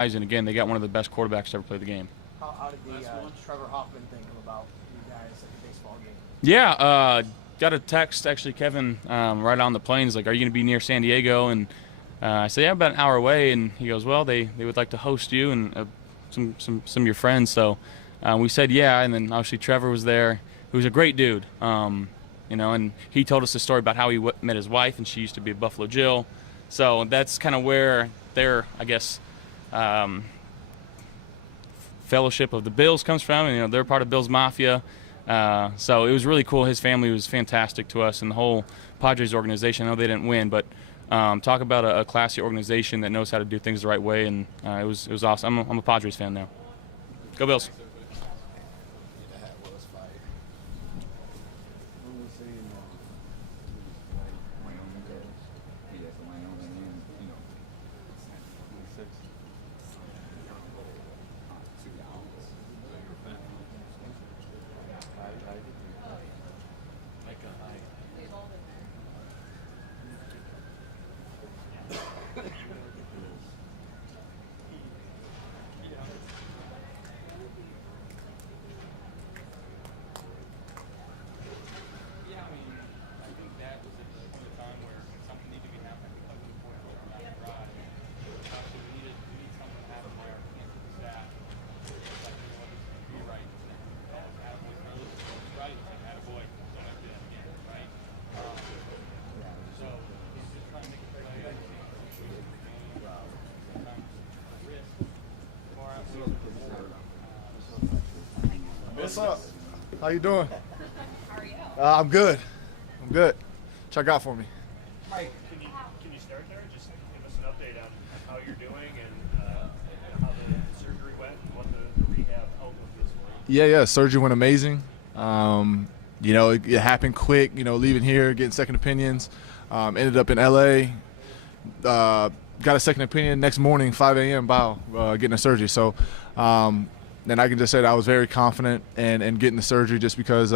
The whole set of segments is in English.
And again, they got one of the best quarterbacks to ever play the game. How did the Trevor Hoffman thing come about you guys at the baseball game? Yeah, got a text actually, Kevin, right on the planes, like, "Are you going to be near San Diego?" And I said, "Yeah, about an hour away." And he goes, "Well, they would like to host you and some of your friends." So we said yeah, and then obviously Trevor was there, who was a great dude. And he told us a story about how he met his wife, and she used to be a Buffalo Jill. So that's kind of where their, I guess, fellowship of the Bills comes from, and they're part of Bills Mafia. So it was really cool. His family was fantastic to us, and the whole Padres organization. I know they didn't win, but talk about a classy organization that knows how to do things the right way, and it was awesome. I'm a Padres fan now. Go Bills. What's up? How you doing? How are you? I'm good. I'm good. What y'all got for me? Mike, can you start there? Just give us an update on how you're doing and how the surgery went and what the rehab outlook is for you. Yeah. Surgery went amazing. It happened quick. Leaving here, getting second opinions. Ended up in LA. Got a second opinion next morning, 5 a.m. Getting a surgery. So, and I can just say that I was very confident in getting the surgery, just because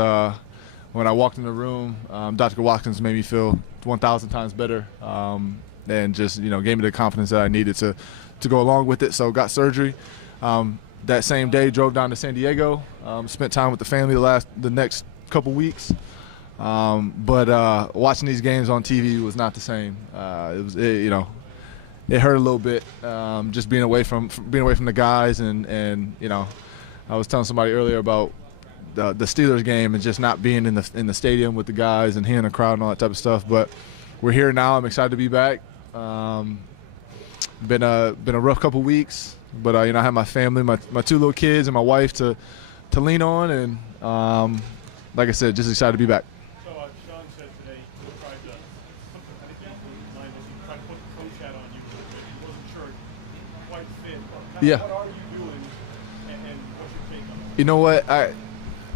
when I walked in the room, Dr. Watkins made me feel 1,000 times better, and just gave me the confidence that I needed to go along with it. So got surgery. That same day, drove down to San Diego, spent time with the family the next couple weeks. But watching these games on TV was not the same. It hurt a little bit, just being away from the guys, and I was telling somebody earlier about the Steelers game and just not being in the stadium with the guys and hearing the crowd and all that type of stuff. But we're here now. I'm excited to be back. Been a rough couple weeks, but I have my family, my two little kids, and my wife to lean on, and like I said, just excited to be back. So Sean said today he tried to put I think the line was he tried to put the coach hat on you, but he wasn't sure quite fit. Yeah. What are you doing, and what's your take on it? You know what?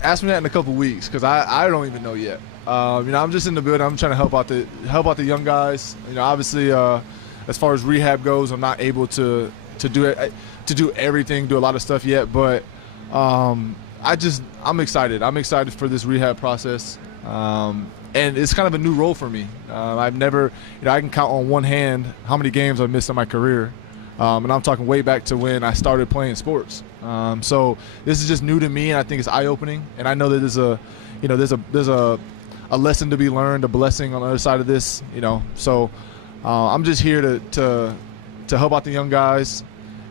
Ask me that in a couple weeks, because I don't even know yet. I'm just in the building. I'm trying to help out the young guys. Obviously, as far as rehab goes, I'm not able to do everything, do a lot of stuff yet. But I'm excited. I'm excited for this rehab process, and it's kind of a new role for me. I've never, I can count on one hand how many games I've missed in my career. And I'm talking way back to when I started playing sports. So this is just new to me, and I think it's eye-opening. And I know that there's a lesson to be learned, a blessing on the other side of this. So I'm just here to help out the young guys,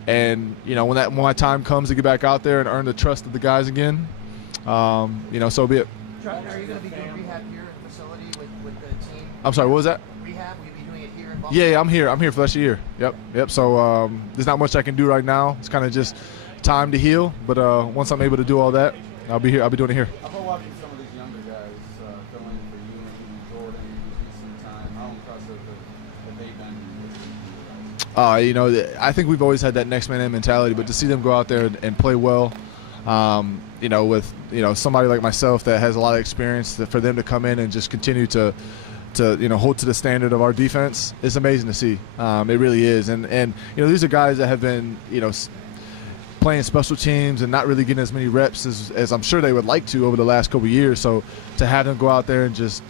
and when my time comes to get back out there and earn the trust of the guys again, so be it. Are you going to be doing rehab here at the facility with the team? I'm sorry, what was that? Rehab? Will you be doing it here in Buffalo? Yeah, I'm here for the rest of the year. Yep. So there's not much I can do right now. It's kind of just time to heal. But once I'm able to do all that, I'll be here. I'll be doing it here. How about watching some of these younger guys fill in for you and even Jordan, who's missing time? How impressive have they been? I think we've always had that next man in mentality, but to see them go out there and play well, with somebody like myself that has a lot of experience, for them to come in and just continue to hold to the standard of our defense, it's amazing to see. It really is. And these are guys that have been playing special teams and not really getting as many reps as I'm sure they would like to over the last couple of years. So to have them go out there and just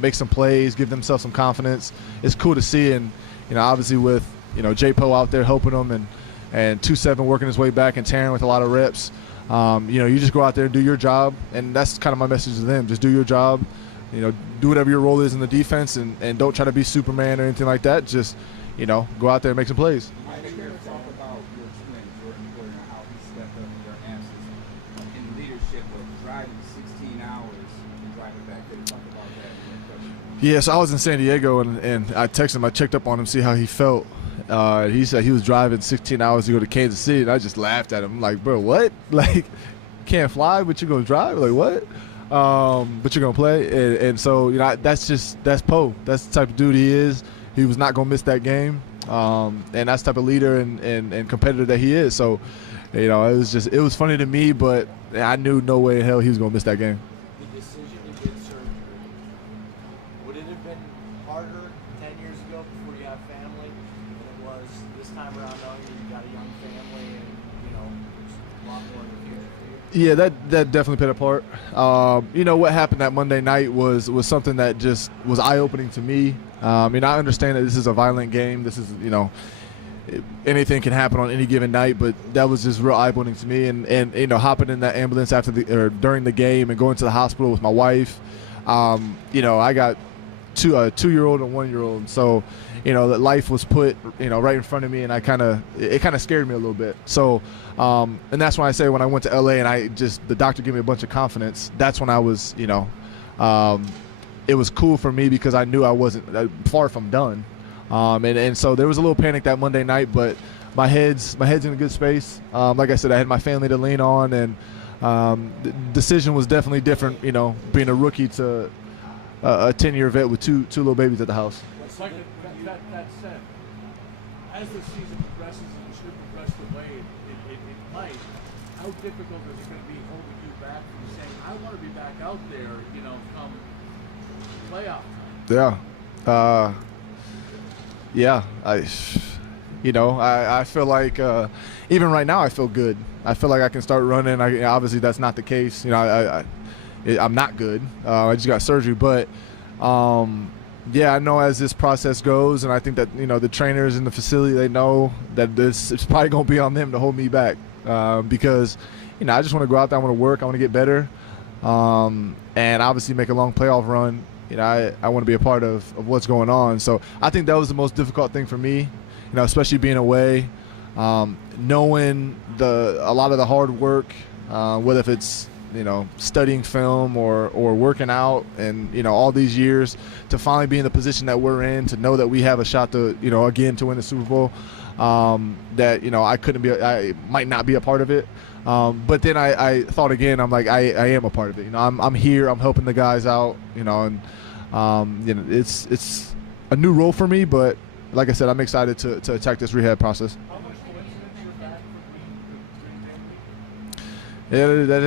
make some plays, give themselves some confidence, it's cool to see. And obviously with J-Po out there helping them, and and 2-7 working his way back and tearing with a lot of reps. You just go out there and do your job, and that's kind of my message to them. Just do your job. Do whatever your role is in the defense, and don't try to be Superman or anything like that. Just, go out there and make some plays. I hear talk about your twin, Jordan Porter, and how he stepped up in your absence in leadership of driving 16 hours and driving back there. Talk about that. Yeah, so I was in San Diego, and I texted him. I checked up on him, see how he felt. He said he was driving 16 hours to go to Kansas City, and I just laughed at him. I'm like, bro, what? Like, can't fly, but you're going to drive? Like, what? But you're going to play? And so, that's Poe. That's the type of dude he is. He was not going to miss that game. And that's the type of leader and competitor that he is. So, it was funny to me, but I knew no way in hell he was going to miss that game. The decision to get surgery, would it have been harder 10 years ago before you have family than it was this time around knowing that you got a young family and, there's a lot more in the future for you? Yeah, that definitely played a part. What happened that Monday night was something that just was eye-opening to me. I understand that this is a violent game. This is, anything can happen on any given night, but that was just real eye-opening to me. And hopping in that ambulance during the game and going to the hospital with my wife. I got a 2-year-old and 1-year-old, so that life was put right in front of me, and it kind of scared me a little bit. So, and that's when I say when I went to LA and the doctor gave me a bunch of confidence. That's when I was it was cool for me because I knew I wasn't far from done. And so there was a little panic that Monday night, but my head's in a good space. Like I said, I had my family to lean on, and the decision was definitely different. Being a rookie to a 10-year vet with two little babies at the house. Like that said, as the season progresses and should progress the way it might, how difficult is it going to be holding you back from saying, I want to be back out there, come playoff time? Yeah. I feel like even right now I feel good. I feel like I can start running. Obviously that's not the case. I'm not good. I just got surgery, but I know as this process goes, and I think that the trainers in the facility, they know that it's probably going to be on them to hold me back because I just want to go out there. I want to work. I want to get better, and obviously make a long playoff run. I want to be a part of what's going on. So I think that was the most difficult thing for me, especially being away, knowing a lot of the hard work, whether if it's studying film or working out, and all these years to finally be in the position that we're in, to know that we have a shot to again to win the Super Bowl, that I might not be a part of it, but then I thought again, I'm like I am a part of it. I'm here, I'm helping the guys out, and it's a new role for me, but like I said, I'm excited to attack this rehab process. How much coincidence you're back from Green Bay? Yeah, that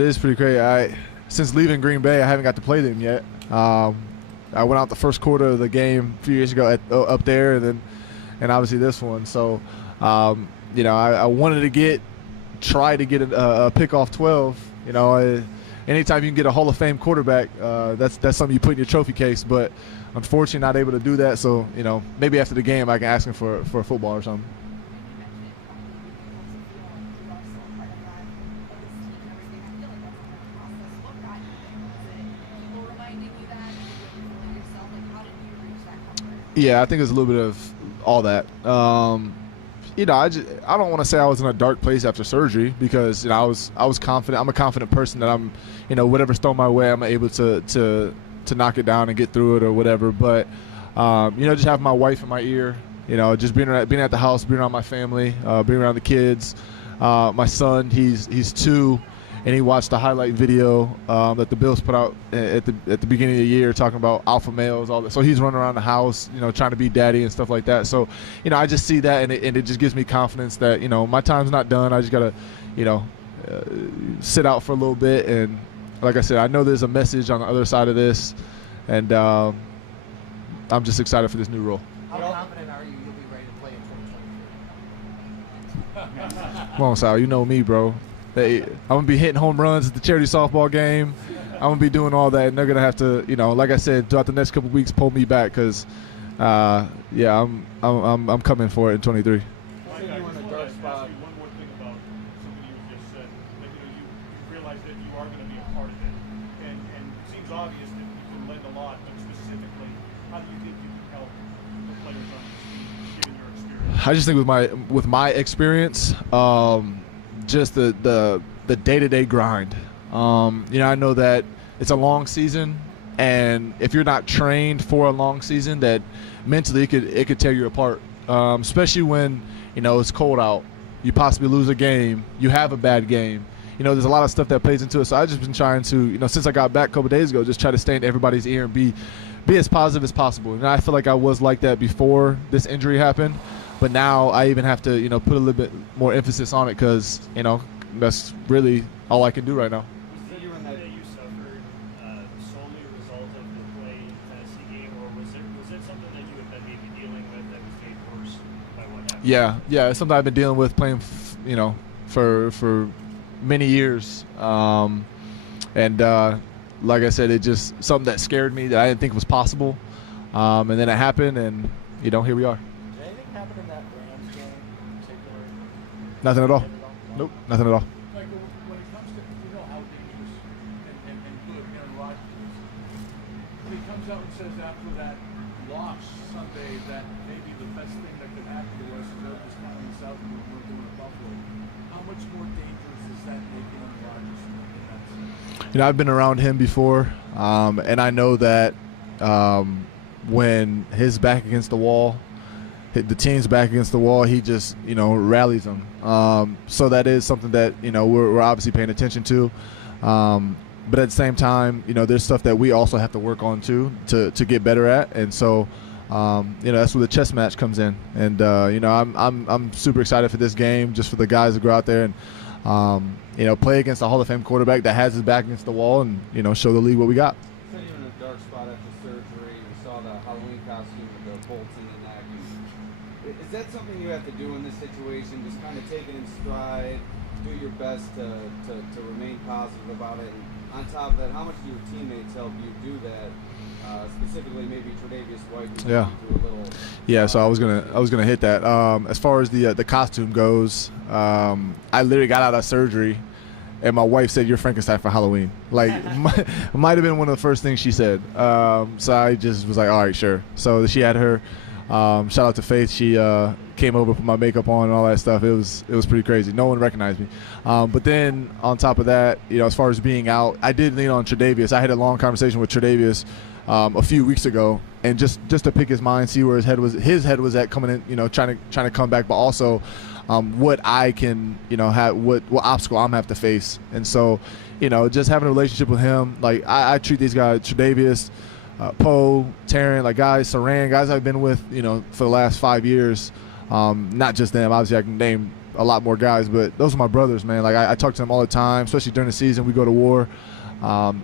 is pretty crazy. Since leaving Green Bay, I haven't got to play them yet. I went out the first quarter of the game a few years ago up there, and obviously this one. So, I wanted to try to get a pick off 12. Anytime you can get a Hall of Fame quarterback, that's something you put in your trophy case. But unfortunately, not able to do that. So, maybe after the game, I can ask him for a football or something. Yeah, I think it's a little bit of all that. I don't want to say I was in a dark place after surgery because I was confident. I'm a confident person that I'm, whatever's thrown my way, I'm able to knock it down and get through it or whatever. But just having my wife in my ear, just being at the house, being around my family, being around the kids. My son, he's 2. And he watched the highlight video that the Bills put out at the beginning of the year talking about alpha males, all that. So he's running around the house, trying to be daddy and stuff like that. So, I just see that, and it just gives me confidence that, my time's not done. I just got to, sit out for a little bit. And like I said, I know there's a message on the other side of this, and I'm just excited for this new role. How confident are you you'll be ready to play in 2023? Come on, Sal, you know me, bro. I'm going to be hitting home runs at the charity softball game. I'm going to be doing all that, and they're going to have to, like I said, throughout the next couple of weeks, pull me back because, I'm coming for it in 23. You were in a dark one more thing about something you just said, that you realize that you are going to be a part of it, and it seems obvious that you can lend a lot, but specifically, how do you think you can help the players on this team, given your experience? I just think with my experience, just the day-to-day grind. I know that it's a long season, and if you're not trained for a long season, that mentally it could tear you apart. Especially when it's cold out, you possibly lose a game, you have a bad game. There's a lot of stuff that plays into it. So I've just been trying to, since I got back a couple days ago, just try to stay in everybody's ear and be as positive as possible. And I feel like I was like that before this injury happened, but now I even have to, put a little bit more emphasis on it because, that's really all I can do right now. Was the injury that you suffered solely a result of the play Tennessee game, or was it something that you had been maybe dealing with that was made worse by what happened? Yeah, it's something I've been dealing with playing, for many years. Like I said, it just something that scared me that I didn't think was possible. And then it happened, and here we are. Did anything happen in that Rams game in particular? Nothing at all. Nope, nothing at all. Michael, when it comes to, how dangerous and good Aaron Rodgers is, when he comes out and says after that loss Sunday that maybe the best thing that could happen to us is us coming south and we're doing a Buffalo, how much more dangerous is that making Aaron Rodgers in that sense? I've been around him before, and I know that when his back against the wall, the team's back against the wall, he just, rallies them. So that is something that, we're obviously paying attention to. But at the same time, there's stuff that we also have to work on too to get better at. And so, that's where the chess match comes in. And, I'm super excited for this game, just for the guys to go out there and, play against a Hall of Fame quarterback that has his back against the wall and, show the league what we got. You said you were in a dark spot after surgery. We saw the Halloween costume with the bolts in the neck. Is that something you have to do in this situation? Just kind of take it in stride, do your best to remain positive about it. And on top of that, how much do your teammates help you do that? Specifically, maybe Tre'Davious White. Yeah. Do a little, Yeah, so I was gonna hit that. As far as the costume goes, I literally got out of surgery, and my wife said, "You're Frankenstein for Halloween." Like, might have been one of the first things she said. So I just was like, "All right, sure." So she had her. Shout out to Faith. She came over, put my makeup on, and all that stuff. It was pretty crazy. No one recognized me. But then on top of that, as far as being out, I did lean on Tre'Davious. I had a long conversation with Tre'Davious a few weeks ago, and just to pick his mind, see where his head was at coming in, trying to come back, but also what I can, have what obstacle I'm gonna have to face. And so, just having a relationship with him, like I treat these guys, Tre'Davious, Poe, Taryn, like guys, Saran, guys I've been with, for the last 5 years. Not just them. Obviously, I can name a lot more guys, but those are my brothers, man. Like I talk to them all the time, especially during the season. We go to war.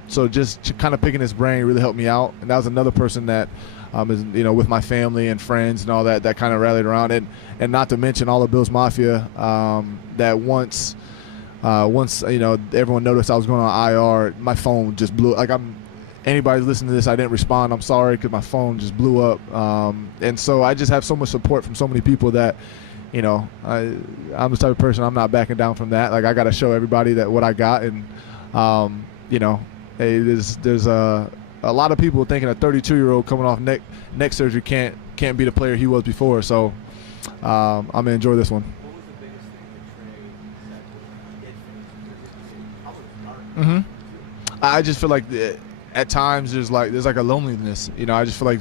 So just kind of picking his brain really helped me out. And that was another person that is, with my family and friends and all that kind of rallied around it. And not to mention all of Bill's Mafia, that once everyone noticed I was going on IR, my phone just blew. Like anybody listening to this, I didn't respond. I'm sorry, because my phone just blew up. And so I just have so much support from so many people that, I'm the type of person, I'm not backing down from that. Like I got to show everybody that what I got. And, hey, there's a lot of people thinking a 32-year-old coming off neck surgery can't be the player he was before. So I'm going to enjoy this one. What was the biggest thing that Trey said? Mm-hmm. I just feel like at times there's like a loneliness. I just feel like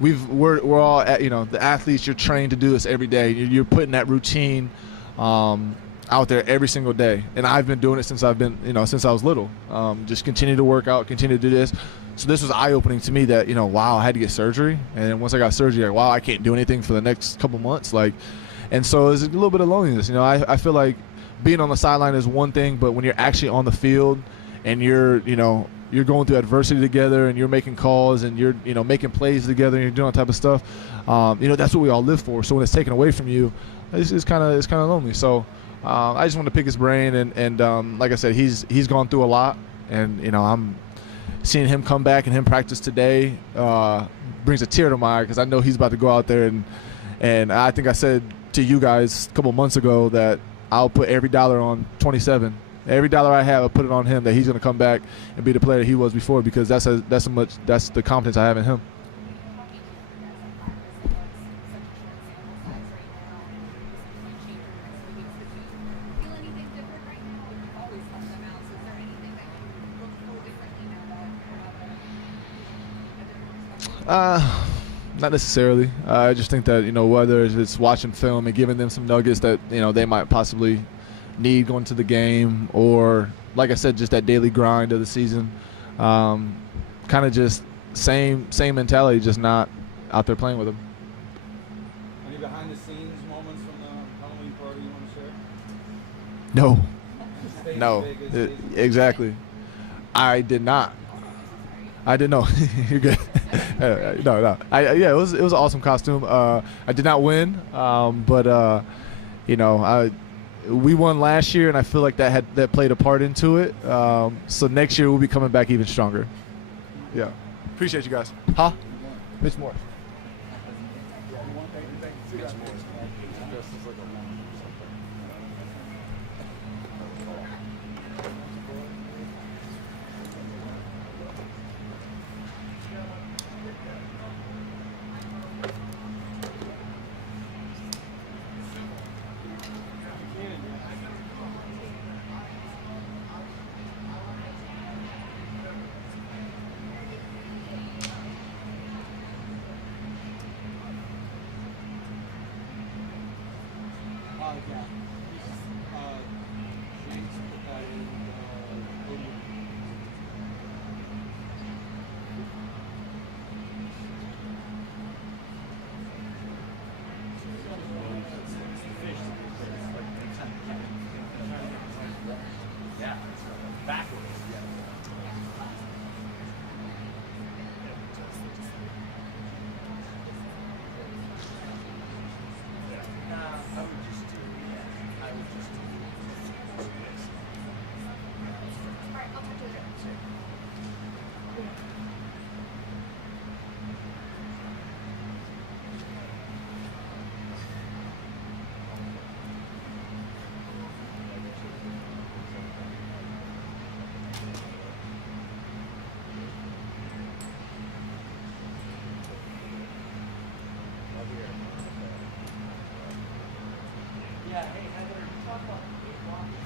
we're all at, the athletes. You're trained to do this every day. You're putting that routine out there every single day, and I've been doing it since I've been since I was little. Just continue to work out, continue to do this. So this was eye-opening to me that wow, I had to get surgery, and then once I got surgery, like wow, I can't do anything for the next couple months. And so it's a little bit of loneliness. I feel like being on the sideline is one thing, but when you're actually on the field and you're going through adversity together and you're making calls and you're making plays together and you're doing all type of stuff, that's what we all live for. So when it's taken away from you, it's kind of lonely. So I just want to pick his brain and like I said, he's gone through a lot, and I'm seeing him come back and him practice today brings a tear to my eye, because I know he's about to go out there and I think I said to you guys a couple months ago that I'll put every dollar on 27. Every dollar I have, I'll put it on him that he's going to come back and be the player he was before, because that's the confidence I have in him. Not necessarily. I just think that, whether it's watching film and giving them some nuggets that, they might possibly need going to the game, or, like I said, just that daily grind of the season. Kind of just same mentality, just not out there playing with them. Any behind-the-scenes moments from the Halloween party you want to share? No. Stay No. in Vegas, Exactly. I did not. I didn't know. You're good. No. It was an awesome costume. I did not win, but we won last year, and I feel like that played a part into it. So next year we'll be coming back even stronger. Yeah. Appreciate you guys. Huh? Mitch Moore. Yeah. James put that in podium. Yeah, backwards. I would just do. I would just do. Yeah, hey Heather, you talk about 8 block and 6.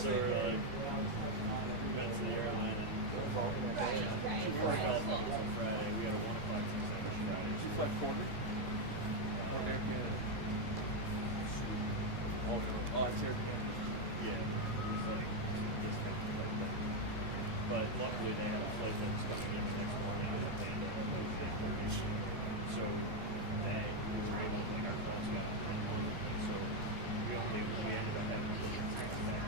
So we're like, we went to the airline and she flew out on Friday. We had a 1 o'clock sandwich Friday. She's like 400? Okay, good. Oh, it's here. Yeah. It was like, disconnected like that. But luckily they had a flight that was coming in the next morning and they paid it. So we were able to, like, our phones got so we ended up having to get taxi back. It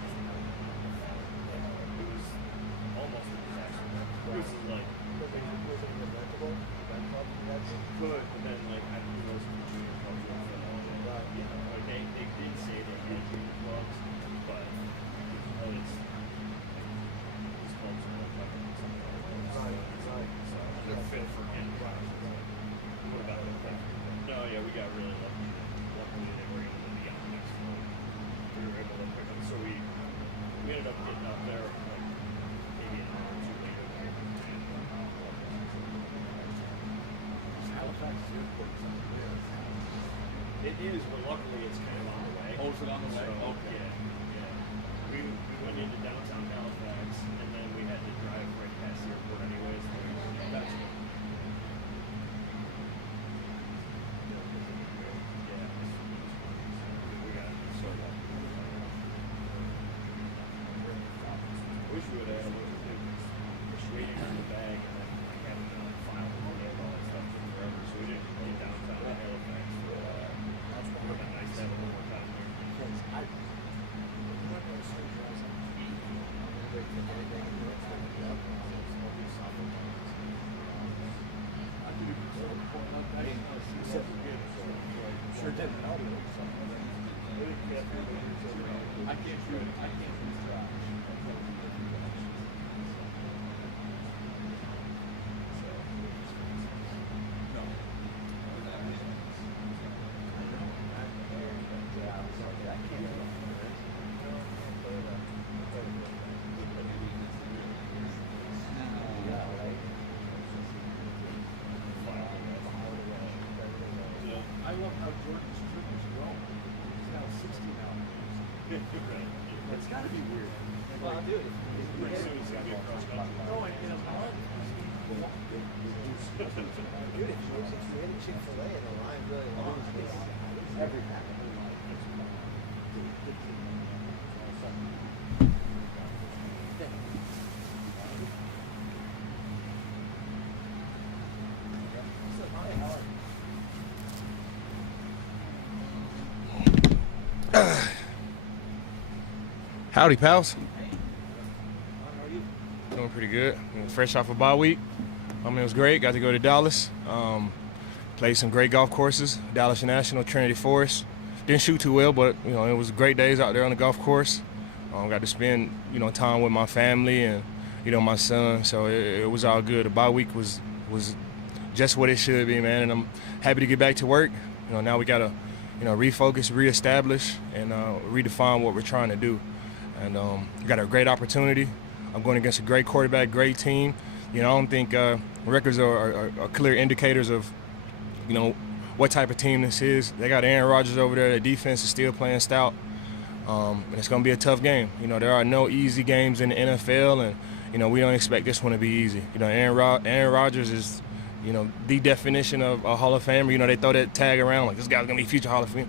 was almost a disaster. It was like good, but then like I think those two junior clubs were like they did say they had junior clubs, but these clubs are like something like so they're fit for him. What about that? No, yeah, we got really lucky. Luckily they were able to be on the next floor. We were able to pick up, so we ended up getting up there like maybe an hour or two later. Halifax is airport. It is, but luckily it's kind of on the way. Oh, is it on the way? So, Okay. Yeah. We went into downtown Halifax, and then we had to drive right past the airport anyways. That's good. Yeah. We got it sorted out. Wish we would have had a little bit waiting on the bag, and then like having to file the money and all that stuff took forever, so we didn't get downtown to Halifax for a while. That's would have been nice to have a little more time there. I love how Jordan's trip is growing. He's now 60 now. It's got to be weird. Well, dude, Pretty soon it's gonna be across country. Growing in a park. dude, if you had a Chick-fil-A and the line really long, every time. Howdy, pals. Doing pretty good. Fresh off a bye week. It was great. Got to go to Dallas. Played some great golf courses. Dallas National, Trinity Forest. Didn't shoot too well, but it was great days out there on the golf course. Got to spend time with my family and my son. So it was all good. The bye week was just what it should be, man. And I'm happy to get back to work. Now we got to refocus, reestablish, and redefine what we're trying to do. And got a great opportunity. I'm going against a great quarterback, great team. I don't think records are clear indicators of, what type of team this is. They got Aaron Rodgers over there. The defense is still playing stout. And it's going to be a tough game. There are no easy games in the NFL, and we don't expect this one to be easy. Aaron Rodgers is, the definition of a Hall of Famer. They throw that tag around like this guy's going to be future Hall of Fame.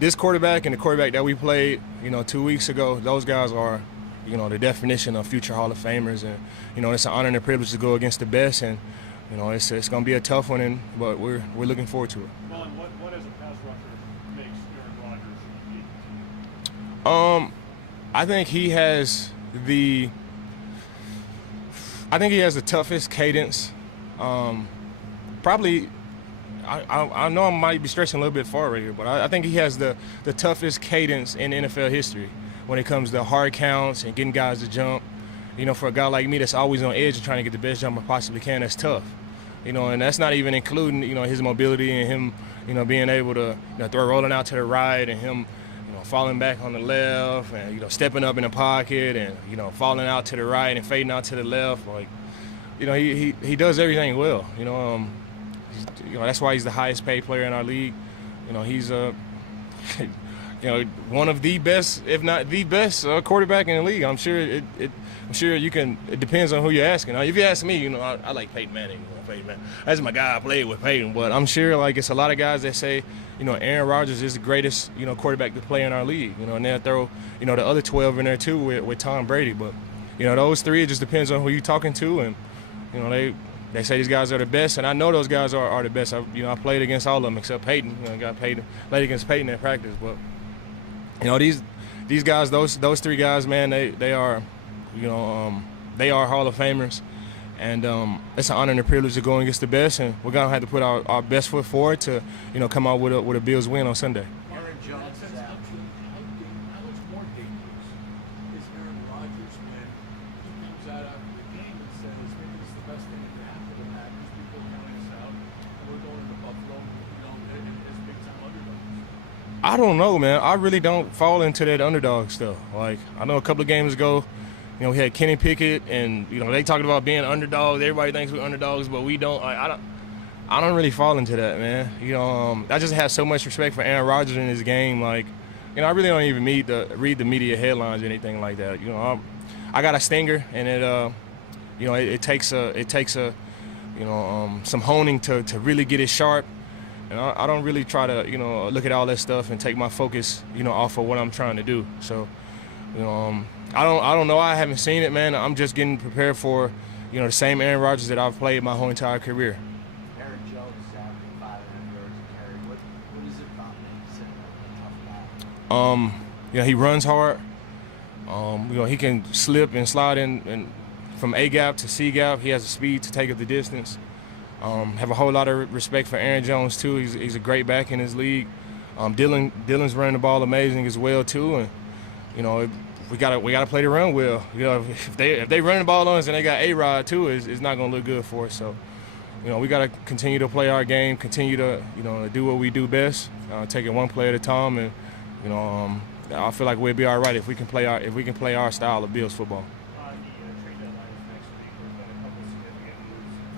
This quarterback and the quarterback that we played, 2 weeks ago, those guys are, the definition of future Hall of Famers. And, it's an honor and a privilege to go against the best. And, it's going to be a tough one, but we're looking forward to it. Well, and what as a pass rusher makes Aaron Rodgers unique? I think he has the toughest cadence. Probably. I know I might be stretching a little bit far right here, but I think he has the toughest cadence in NFL history when it comes to hard counts and getting guys to jump. For a guy like me that's always on edge and trying to get the best jump I possibly can, that's tough. And that's not even including, his mobility and him, being able to throw rolling out to the right and him, falling back on the left and, stepping up in the pocket and, falling out to the right and fading out to the left. Like, he does everything well, that's why he's the highest paid player in our league. He's one of the best, if not the best, quarterback in the league. I'm sure you can. It depends on who you're asking. If you ask me, I like Peyton Manning. Peyton Manning. That's my guy. I played with Peyton, but I'm sure it's a lot of guys that say, Aaron Rodgers is the greatest, quarterback to play in our league. And they'll throw, the other 12 in there too with Tom Brady. But those three, it just depends on who you're talking to, and they say these guys are the best, and I know those guys are the best. I played against all of them except Peyton. Played against Peyton in practice, but these guys, those three guys, man, they are, they are Hall of Famers, and it's an honor and a privilege to go against the best, and we're gonna have to put our best foot forward to, come out with a Bills win on Sunday. Aaron Jones is out. How much more dangerous is Aaron Rodgers when he comes out after the game and says, maybe this is the best thing that can happen to the Packers, people are counting us out, and we're going to Buffalo, as big-time underdogs? I don't know, man. I really don't fall into that underdog stuff. Like, I know a couple of games ago, we had Kenny Pickett, and they talked about being underdogs. Everybody thinks we're underdogs, but we don't. I don't really fall into that, man. I just have so much respect for Aaron Rodgers in his game. Like, I really don't even read the media headlines or anything like that. I got a stinger, and it takes some honing to really get it sharp. And I don't really try to, look at all that stuff and take my focus, off of what I'm trying to do. So, I don't know. I haven't seen it, man. I'm just getting prepared for, the same Aaron Rodgers that I've played my whole entire career. Aaron Jones is averaging 5.5 yards a carry. What is it about him? A tough guy. He runs hard. He can slip and slide in from A gap to C gap. He has the speed to take up the distance. Have a whole lot of respect for Aaron Jones too. He's a great back in his league. Dylan's running the ball amazing as well too, and you know, we gotta play the run well. You know, if they run the ball on us and they got A-Rod too, it's not gonna look good for us. So, you know, we gotta continue to play our game, continue to, you know, do what we do best, take it one play at a time, and, you know, I feel like we'll be all right if we can play our style of Bills football. On the trade deadline next week, there's been a couple significant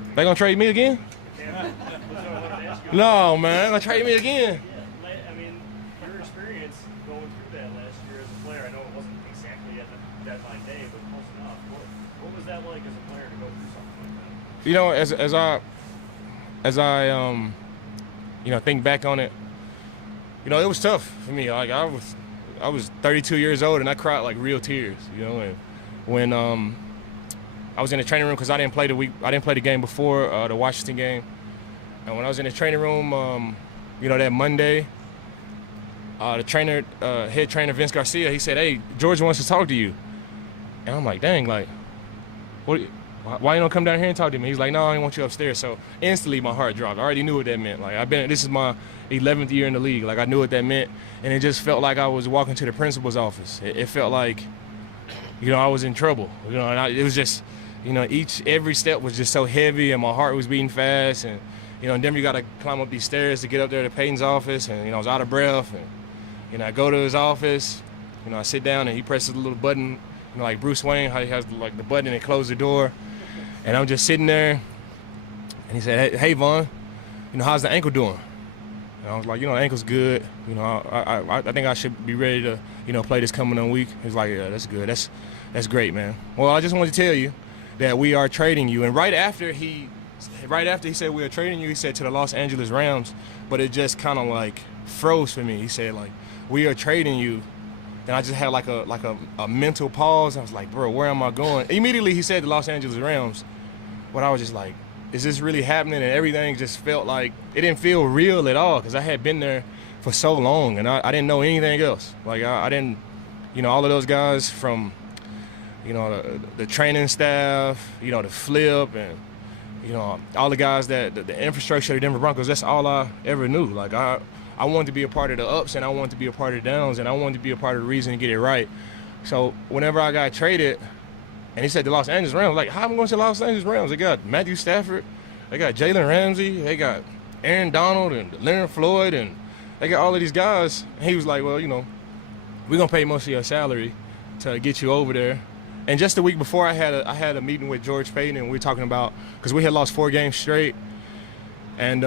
moves. They gonna trade me again? Yeah. So I wanted to ask you No, man, they gonna trade me again. Yeah, I mean, your experience going through that last year as a player, I know it wasn't exactly at the deadline day, but close enough. What was that like as a player to go through something like that? You know, as I you know, think back on it, you know, it was tough for me. Like I was 32 years old and I cried like real tears, you know. And when I was in the training room, because I didn't play the game before the Washington game, and when I was in the training room, you know, that Monday, the head trainer Vince Garcia, he said, "Hey, George wants to talk to you," and I'm like, "Dang, like, what? Why you don't come down here and talk to me?" He's like, "No, I want you upstairs." So instantly my heart dropped. I already knew what that meant. Like this is my 11th year in the league. Like I knew what that meant, and it just felt like I was walking to the principal's office. It felt like, you know, I was in trouble. You know, and it was just, you know, every step was just so heavy, and my heart was beating fast, and you know, and then you got to climb up these stairs to get up there to Peyton's office, and you know, I was out of breath, and you know, I go to his office, you know, I sit down, and he presses a little button, you know, like Bruce Wayne, how he has like the button and close the door. And I'm just sitting there, and he said, "Hey, Vaughn, you know, how's the ankle doing?" And I was like, "You know, the ankle's good. You know, I think I should be ready to, you know, play this coming on week." He's like, "Yeah, that's good. That's great, man. Well, I just wanted to tell you that we are trading you." And right after he said we are trading you, he said to the Los Angeles Rams, but it just kind of like froze for me. He said like, "We are trading you." And I just had like a mental pause. I was like, "Bro, where am I going?" Immediately he said the Los Angeles Rams, but I was just like, is this really happening? And everything just felt like, it didn't feel real at all, because I had been there for so long and I didn't know anything else. Like I didn't, you know, all of those guys from, you know, the training staff, you know, the flip, and, you know, all the guys that the infrastructure of the Denver Broncos, that's all I ever knew. Like I wanted to be a part of the ups, and I wanted to be a part of the downs, and I wanted to be a part of the reason to get it right. So whenever I got traded, and he said the Los Angeles Rams, like, how am I going to the Los Angeles Rams? They got Matthew Stafford, they got Jalen Ramsey, they got Aaron Donald and Leonard Floyd, and they got all of these guys. And he was like, "Well, you know, we're going to pay most of your salary to get you over there." And just the week before, I had a meeting with George Payton, and we were talking about, because we had lost 4 games straight, and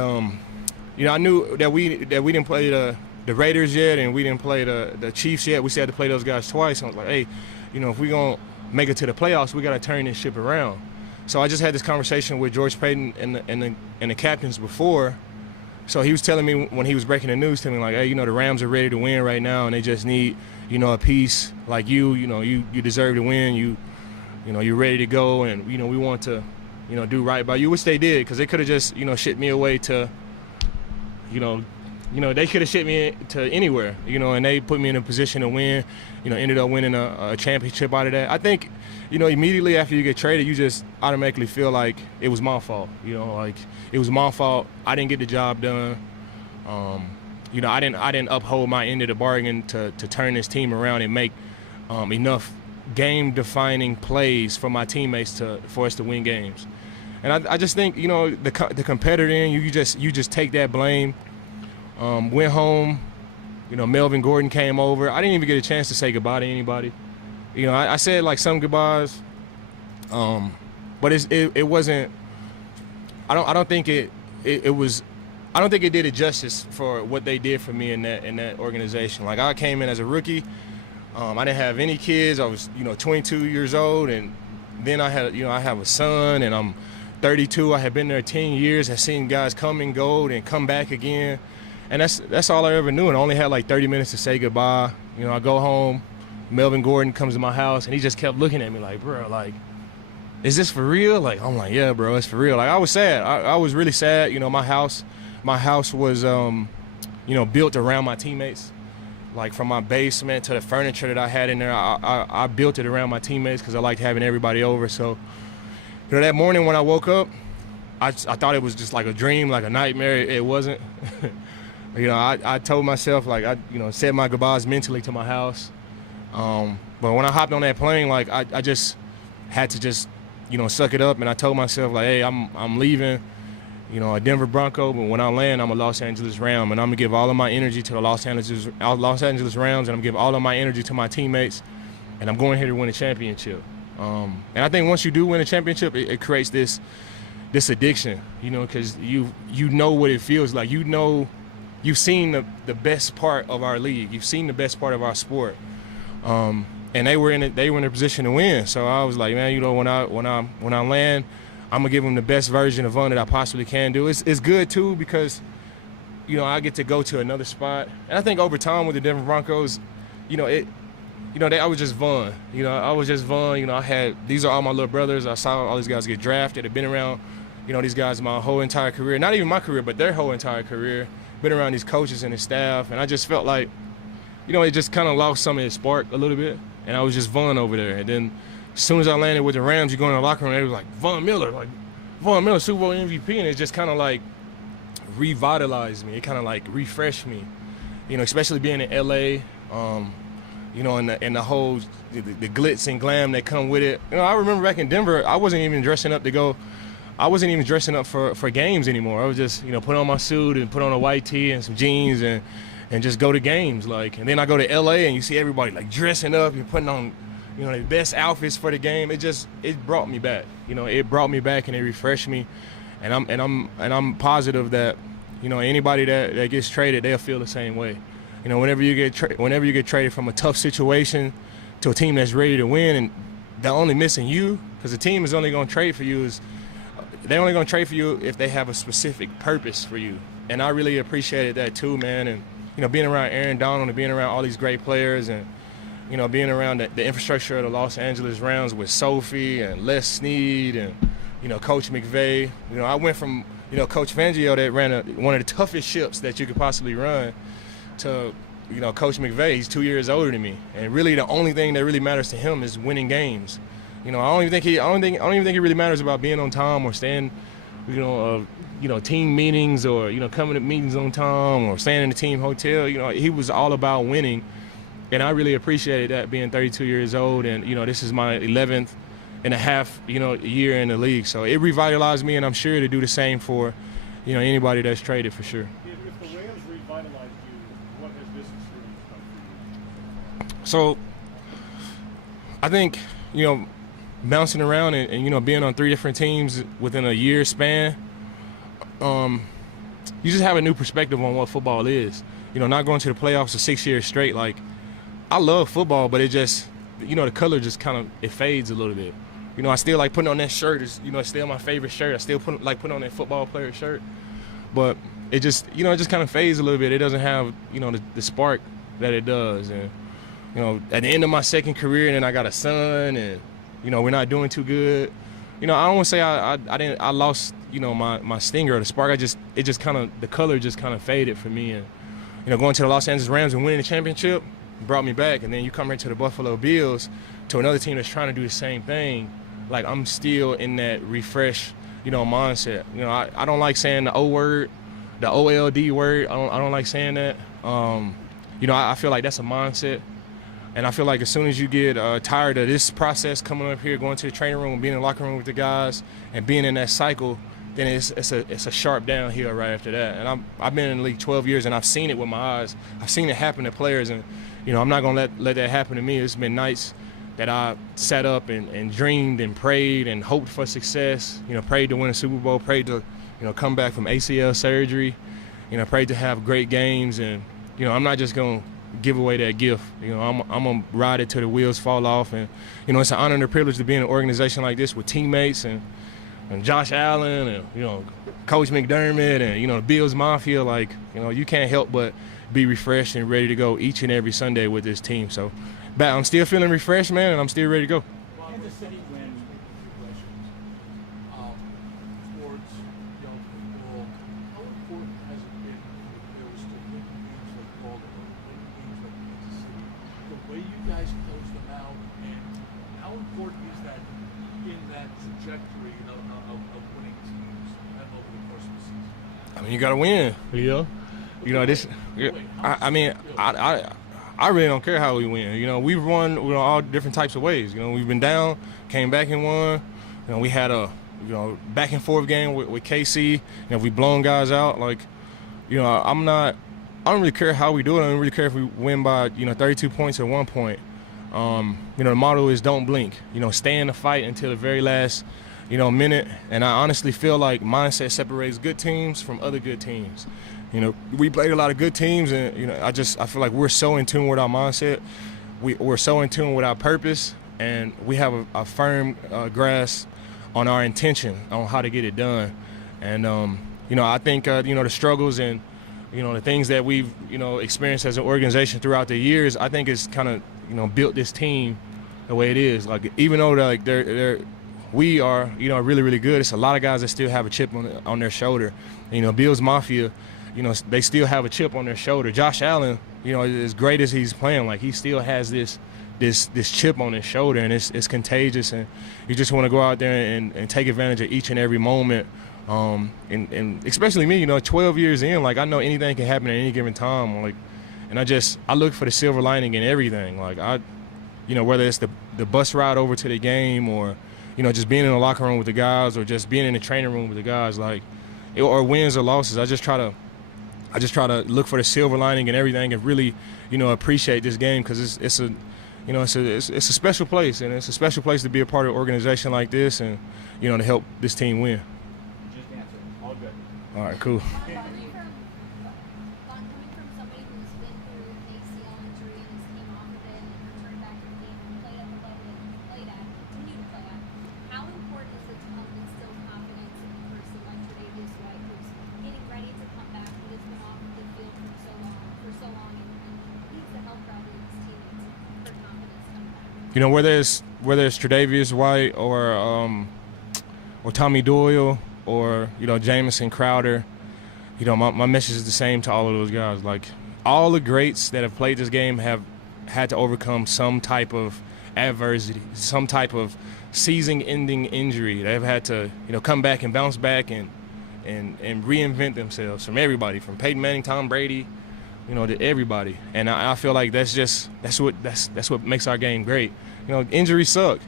you know, I knew that we didn't play the Raiders yet, and we didn't play the Chiefs yet. We still had to play those guys twice. And I was like, "Hey, you know, if we're going to make it to the playoffs, we got to turn this ship around." So I just had this conversation with George Payton and the captains before. So he was telling me, when he was breaking the news to me, like, "Hey, you know, the Rams are ready to win right now, and they just need, you know, a piece like you. You know, you deserve to win. You know, you're ready to go, and, you know, we want to, you know, do right by you," which they did, because they could have just, you know, shipped me away to, you know, they could have shipped me to anywhere, you know, and they put me in a position to win, you know, ended up winning a championship out of that. I think, you know, immediately after you get traded, you just automatically feel like it was my fault, you know, like it was my fault. I didn't get the job done. You know, I didn't uphold my end of the bargain to turn this team around and make enough game-defining plays for my teammates for us to win games. And I just think, you know, the competitor in you just take that blame. Went home, you know, Melvin Gordon came over. I didn't even get a chance to say goodbye to anybody. You know, I said like some goodbyes, but it wasn't. I don't think it did it justice for what they did for me in that organization. Like, I came in as a rookie. I didn't have any kids. I was, you know, 22 years old, and then I have a son, and I'm 32. I had been there 10 years. I've seen guys come and go and come back again. And that's all I ever knew. And I only had like 30 minutes to say goodbye. You know, I go home, Melvin Gordon comes to my house, and he just kept looking at me like, "Bro, like, is this for real?" Like, I'm like, "Yeah, bro, it's for real." Like, I was sad. I was really sad. You know, my house was, you know, built around my teammates. Like, from my basement to the furniture that I had in there, I built it around my teammates because I liked having everybody over. So, you know, that morning when I woke up, I thought it was just like a dream, like a nightmare. It wasn't. You know, I told myself, like, you know, said my goodbyes mentally to my house. But when I hopped on that plane, like I just had to just, suck it up, and I told myself like, hey, I'm leaving, a Denver Bronco, but when I land, I'm a Los Angeles Ram, and I'm gonna give all of my energy to the Los Angeles Rams, and I'm gonna give all of my energy to my teammates, and I'm going here to win a championship. And I think once you do win a championship, it creates this addiction, because you know what it feels like. You've seen the best part of our league. You've seen the best part of our sport. And they were in a position to win. So I was like, man, when I land, I'm gonna give them the best version of fun that I possibly can do. It's good too because, I get to go to another spot. And I think over time with the Denver Broncos, I was just fun. I was just fun. These are all my little brothers. I saw all these guys get drafted. I've been around, these guys my whole entire career. Not even my career, but their whole entire career. Been around these coaches and the staff, and I just felt like, it just kind of lost some of its spark a little bit, and I was just fun over there. And then as soon as I landed with the Rams, you go in the locker room, they was like, Von Miller, Super Bowl MVP, and it just kind of like revitalized me. It kind of like refreshed me, especially being in LA, and the whole the glitz and glam that come with it. I remember back in Denver, I wasn't even dressing up for games anymore. I was just, put on my suit and put on a white tee and some jeans and just go to games. And then I go to LA and you see everybody like dressing up and putting on, the best outfits for the game. It brought me back. It brought me back and it refreshed me. And I'm positive that, anybody that gets traded, they'll feel the same way. Whenever you get traded from a tough situation to a team that's ready to win, and they're only missing you, because the team is only going to trade for you they're only going to trade for you if they have a specific purpose for you. And I really appreciated that too, man. And, being around Aaron Donald and being around all these great players and, being around the infrastructure of the Los Angeles Rams with Sophie and Les Snead and, Coach McVay. I went from, Coach Fangio that ran one of the toughest ships that you could possibly run to, Coach McVay. He's 2 years older than me. And really the only thing that really matters to him is winning games. I don't even think it really matters about being on time or staying, team meetings or, coming to meetings on time or staying in the team hotel. He was all about winning. And I really appreciated that being 32 years old. And, this is my 11th and a half, year in the league. So it revitalized me, and I'm sure to do the same for, anybody that's traded for sure. If the Rams revitalized you, what has this experience done for you? So I think, bouncing around and being on 3 different teams within a year span, you just have a new perspective on what football is. Not going to the playoffs for 6 years straight. Like, I love football, but it just, the color just kind of, it fades a little bit. I still like putting on that shirt. It's, it's still my favorite shirt. I still putting on that football player shirt. But it just, it just kind of fades a little bit. It doesn't have, the spark that it does. And, at the end of my second career, and then I got a son, and, we're not doing too good. I don't want to say I lost, my stinger or the spark. The color just kind of faded for me. And, going to the Los Angeles Rams and winning the championship brought me back. And then you come here to the Buffalo Bills, to another team that's trying to do the same thing. Like, I'm still in that refresh, mindset. I don't like saying the O word, the OLD word. I don't like saying that. I feel like that's a mindset. And I feel like as soon as you get tired of this process coming up here, going to the training room, being in the locker room with the guys, and being in that cycle, then it's a sharp downhill right after that. And I've been in the league 12 years, and I've seen it with my eyes. I've seen it happen to players, and I'm not gonna let that happen to me. It's been nights that I sat up and dreamed and prayed and hoped for success. Prayed to win a Super Bowl, prayed to come back from ACL surgery, prayed to have great games, and I'm not just gonna give away that gift. I'm gonna ride it till the wheels fall off. And it's an honor and a privilege to be in an organization like this with teammates and Josh Allen and Coach McDermott and the Bills Mafia. Like, you can't help but be refreshed and ready to go each and every Sunday with this team. So I'm still feeling refreshed, man, and I'm still ready to go. Kansas City wins towards young people. How important has it been for the Bills to win games like Baltimore, win games like Kansas City? The way you guys close them out, and how important is that in that trajectory of winning teams over the course of the season? I mean, you got to win, this. I really don't care how we win. You know, we've won all different types of ways. You know, we've been down, came back and won. You know, we had a back and forth game with KC. You know, we blown guys out. Like, you know, I don't really care how we do it. I don't really care if we win by 32 points or 1 point. You know, the motto is don't blink. You know, stay in the fight until the very last minute. And I honestly feel like mindset separates good teams from other good teams. You know, we played a lot of good teams, and I feel like we're so in tune with our mindset. We're so in tune with our purpose, and we have a firm grasp on our intention on how to get it done. And I think the struggles and the things that we've experienced as an organization throughout the years, I think it's kind of built this team the way it is. Like, even though we are really, really good, it's a lot of guys that still have a chip on their shoulder. Bills Mafia, they still have a chip on their shoulder. Josh Allen, as great as he's playing, like, he still has this chip on his shoulder, and it's contagious, and you just want to go out there and take advantage of each and every moment. And especially me, 12 years in, like, I know anything can happen at any given time. Like, and I look for the silver lining in everything. Like, whether it's the bus ride over to the game, or just being in the locker room with the guys, or just being in the training room with the guys, like, or wins or losses, I just try to look for the silver lining in everything, and really, appreciate this game, because it's a special place, and it's a special place to be a part of an organization like this, and to help this team win. Just answer. All good. All right, cool. Coming from somebody who's been through an ACL injury and has came off of it and returned back to the game and played at the level that you played at, continue to play at, how important is it to help instill confidence in a person like Tre'Davious White, who's getting ready to come back, but has been off of the field for so long, and needs the help rather than his teammates for confidence coming back? Whether it's Tre'Davious White or Tommy Doyle or Jamison Crowder, my message is the same to all of those guys. Like, all the greats that have played this game have had to overcome some type of adversity, some type of season-ending injury. They've had to come back and bounce back and reinvent themselves. From everybody, from Peyton Manning, Tom Brady, to everybody. And I feel like that's what makes our game great. Injuries suck.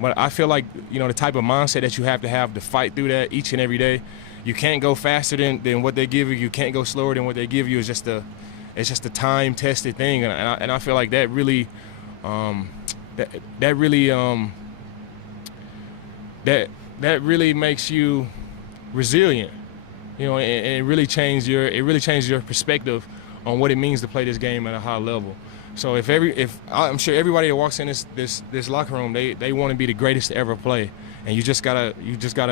But I feel like the type of mindset that you have to fight through that each and every day. You can't go faster than what they give you. You can't go slower than what they give you. It's just a time-tested thing, and I feel like that really that really makes you resilient. And it really changes your perspective on what it means to play this game at a high level. So if I'm sure everybody that walks in this locker room, they want to be the greatest to ever play, and you just gotta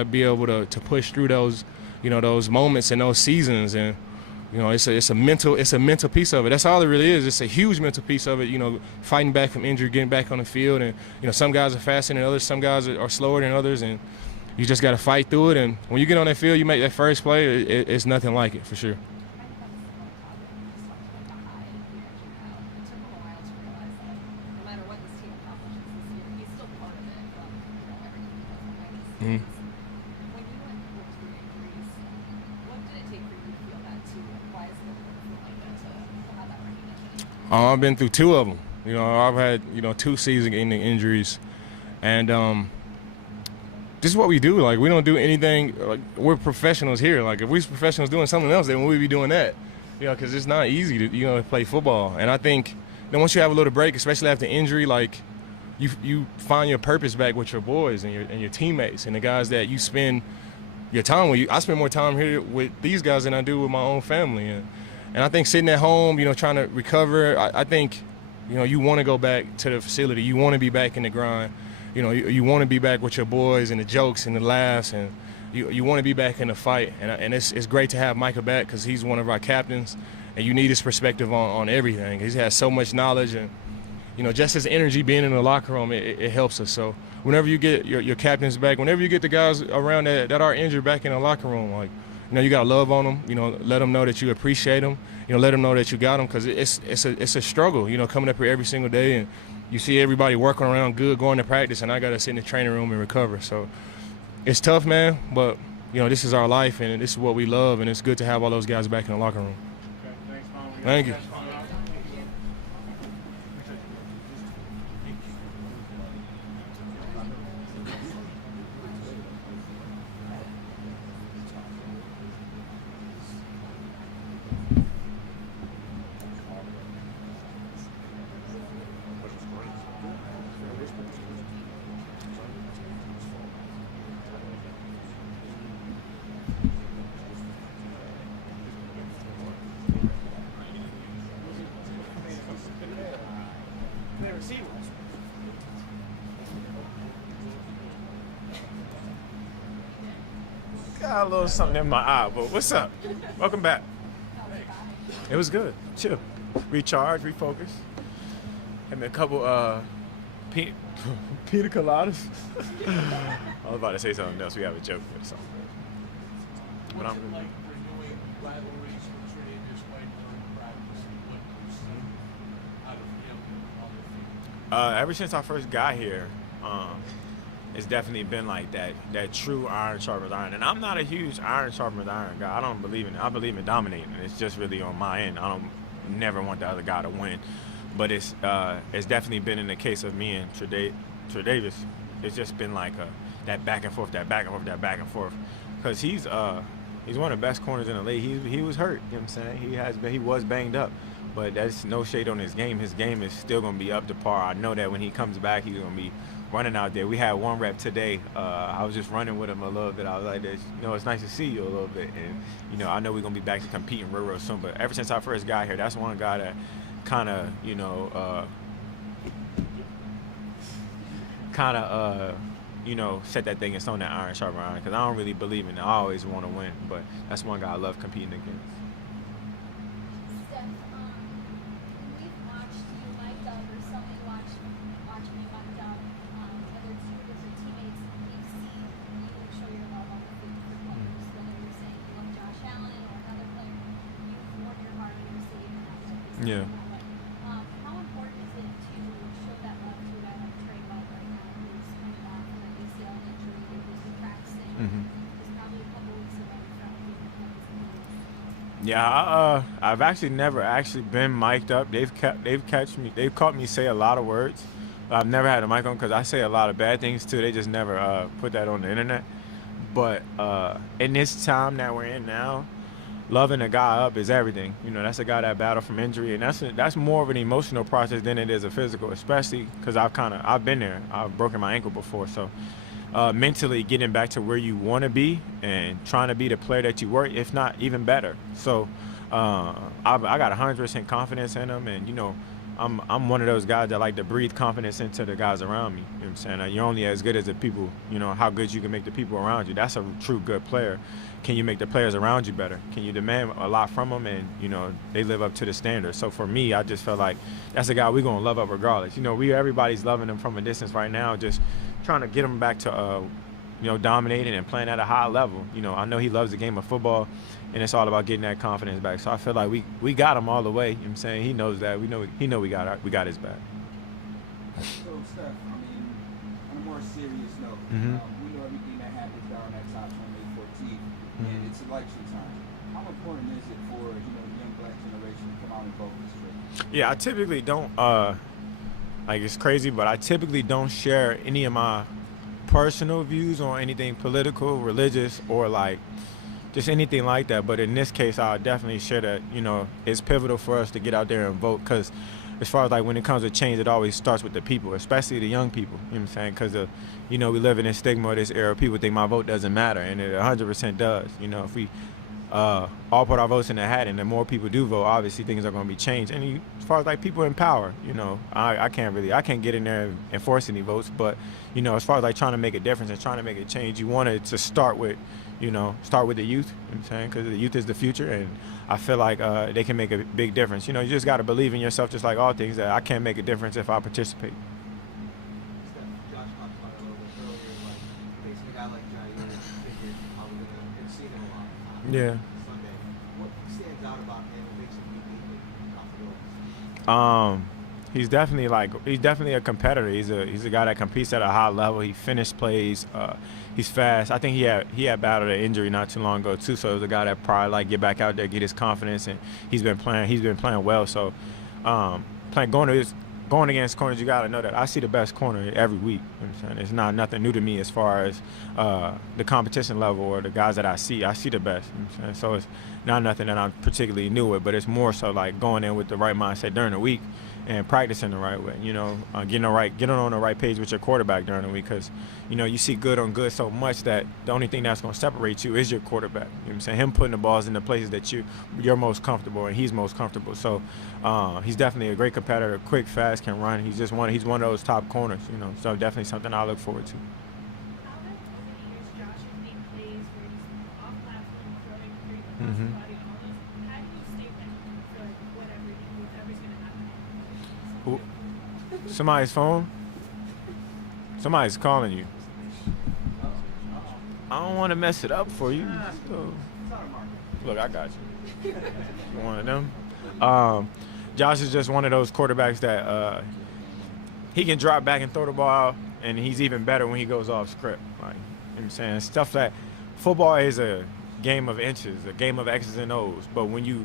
be able to push through those those moments and those seasons, and it's a mental piece of it. That's all it really is. It's a huge mental piece of it. Fighting back from injury, getting back on the field, and some guys are faster than others, some guys are slower than others, and you just got to fight through it. And when you get on that field, you make that first play, it's nothing like it, for sure. When you went through injuries, what did it take for you to feel that too? Why is it important like that to have that recognition? I've been through two of them. I've had 2 season-ending injuries, and this is what we do. Like, we don't do anything. Like, we're professionals here. Like, if we're professionals doing something else, then we'd be doing that. Because it's not easy to play football. And I think once you have a little break, especially after injury, like, you find your purpose back with your boys and your teammates and the guys that you spend your time with. I spend more time here with these guys than I do with my own family. And I think sitting at home, trying to recover, I think, you want to go back to the facility. You want to be back in the grind. You want to be back with your boys and the jokes and the laughs, and you want to be back in the fight. And it's great to have Micah back, because he's one of our captains, and you need his perspective on everything. He has so much knowledge, and just his energy being in the locker room, it helps us. So whenever you get your captains back, whenever you get the guys around that are injured back in the locker room, like, you got to love on them, let them know that you appreciate them, let them know that you got them, because it's a struggle, coming up here every single day, and you see everybody working around good, going to practice, and I got to sit in the training room and recover. So it's tough, man, but, this is our life, and this is what we love, and it's good to have all those guys back in the locker room. Okay, thanks, Mom. Thank you. receivers. Got a little something in my eye, but what's up? Welcome back. It was good. Chill. Recharge, refocus. Had me a couple pina coladas. I was about to say something else. We have a joke or something. But What's I'm it like renewing rivalries with Tre'Davious White during practice and what you've seen out of him on the field? ever since I first got here, it's definitely been like that true iron sharpens iron. And I'm not a huge iron sharpens iron guy. I don't believe in it. I believe in dominating. It's just really on my end. I don't never want the other guy to win. But it's definitely been in the case of me and Tre'Davious. It's just been like that back and forth, that back and forth, that back and forth. Because he's one of the best corners in the league. He was hurt. You know what I'm saying? He was banged up. But that's no shade on his game. His game is still going to be up to par. I know that when he comes back, he's going to be running out there. We had one rep today. I was just running with him a little bit. I was like, it's nice to see you a little bit. And, I know we're going to be back to competing real soon. But ever since I first got here, that's one guy that kind of, set that thing in stone, that iron sharp iron. Because I don't really believe in it. I always want to win. But that's one guy I love competing against. Steph, when we've watched you mic'd up or somebody watch me mic'd up, whether it's you or your teammates, we've seen you show your love on the field for players, whether you're saying you love Josh Allen or another player, you've worn your heart on your sleeve and that's what you're Yeah. saying that way. How important is it to show that love to a guy like Trey White right now who's coming off of an ACL injury, who's practicing, who's probably a couple weeks away from being the players? Yeah, I've actually never been mic'd up. They've caught me say a lot of words. I've never had a mic on because I say a lot of bad things too. They just never put that on the internet. But in this time that we're in now, loving a guy up is everything. That's a guy that battled from injury, and that's more of an emotional process than it is a physical. Especially because I've been there. I've broken my ankle before, so. Mentally getting back to where you want to be and trying to be the player that you were, if not even better. So I got 100% confidence in him, and I'm one of those guys that like to breathe confidence into the guys around me. You know what I'm saying? You're only as good as the people, how good you can make the people around you. That's a true good player. Can you make the players around you better? Can you demand a lot from them, and they live up to the standard? So for me, I just felt like that's a guy we're gonna love up regardless. Everybody's loving him from a distance right now, just trying to get him back to dominating and playing at a high level. I know he loves the game of football, and it's all about getting that confidence back. So I feel like we got him all the way. You know what I'm saying? He knows that. We know we got his back. So, Steph, on a more serious note, we know everything that happens down that top on May 14th, and it's election time. How important is it for the young black generation to come out and vote this trip? Yeah, I typically don't. It's crazy, but I typically don't share any of my personal views on anything political, religious, or just anything like that. But in this case, I'll definitely share that, it's pivotal for us to get out there and vote, because as far as when it comes to change, it always starts with the people, especially the young people. You know what I'm saying? Because, we live in this stigma of this era. People think my vote doesn't matter, and it 100% does. If we all put our votes in the hat, and the more people do vote, obviously things are going to be changed. And as far as people in power, I can't get in there and enforce any votes. But as far as trying to make a difference and trying to make a change, you want it to start with the youth. You know what I'm saying? Because the youth is the future, and I feel like they can make a big difference. You just got to believe in yourself, just like all things. That I can make a difference if I participate. Josh talked about it a little bit earlier, facing a guy like Jair, figured probably going to see him a lot. Yeah. Sunday. What stands out about him and makes him unique off the field? He's definitely a competitor. He's a guy that competes at a high level. He finished plays. He's fast. I think he had battled an injury not too long ago too. So it was a guy that probably get back out there, get his confidence, and he's been playing well. So going against corners, you got to know that I see the best corner every week. You know what I'm saying? It's not nothing new to me as far as the competition level or the guys that I see. I see the best. You know what I'm saying? So it's not nothing that I'm particularly new with, but it's more so going in with the right mindset during the week and practicing the right way. Getting on the right page with your quarterback during the week, because you see good on good so much that the only thing that's going to separate you is your quarterback. What I'm saying? Him putting the balls in the places that you're most comfortable and he's most comfortable. So he's definitely a great competitor, quick, fast, can run. He's one of those top corners. So definitely something I look forward to. How about over the years, Josh has made plays where he's off platform, throwing through the Mhm. body, all those. How do you stay back for like whatever's going to happen? Somebody's phone? Somebody's calling you. I don't want to mess it up for you. So, look, I got you. One of them. Josh is just one of those quarterbacks that he can drop back and throw the ball out, and he's even better when he goes off script. Like, what I'm saying, stuff that football is a game of inches, a game of X's and O's. But when you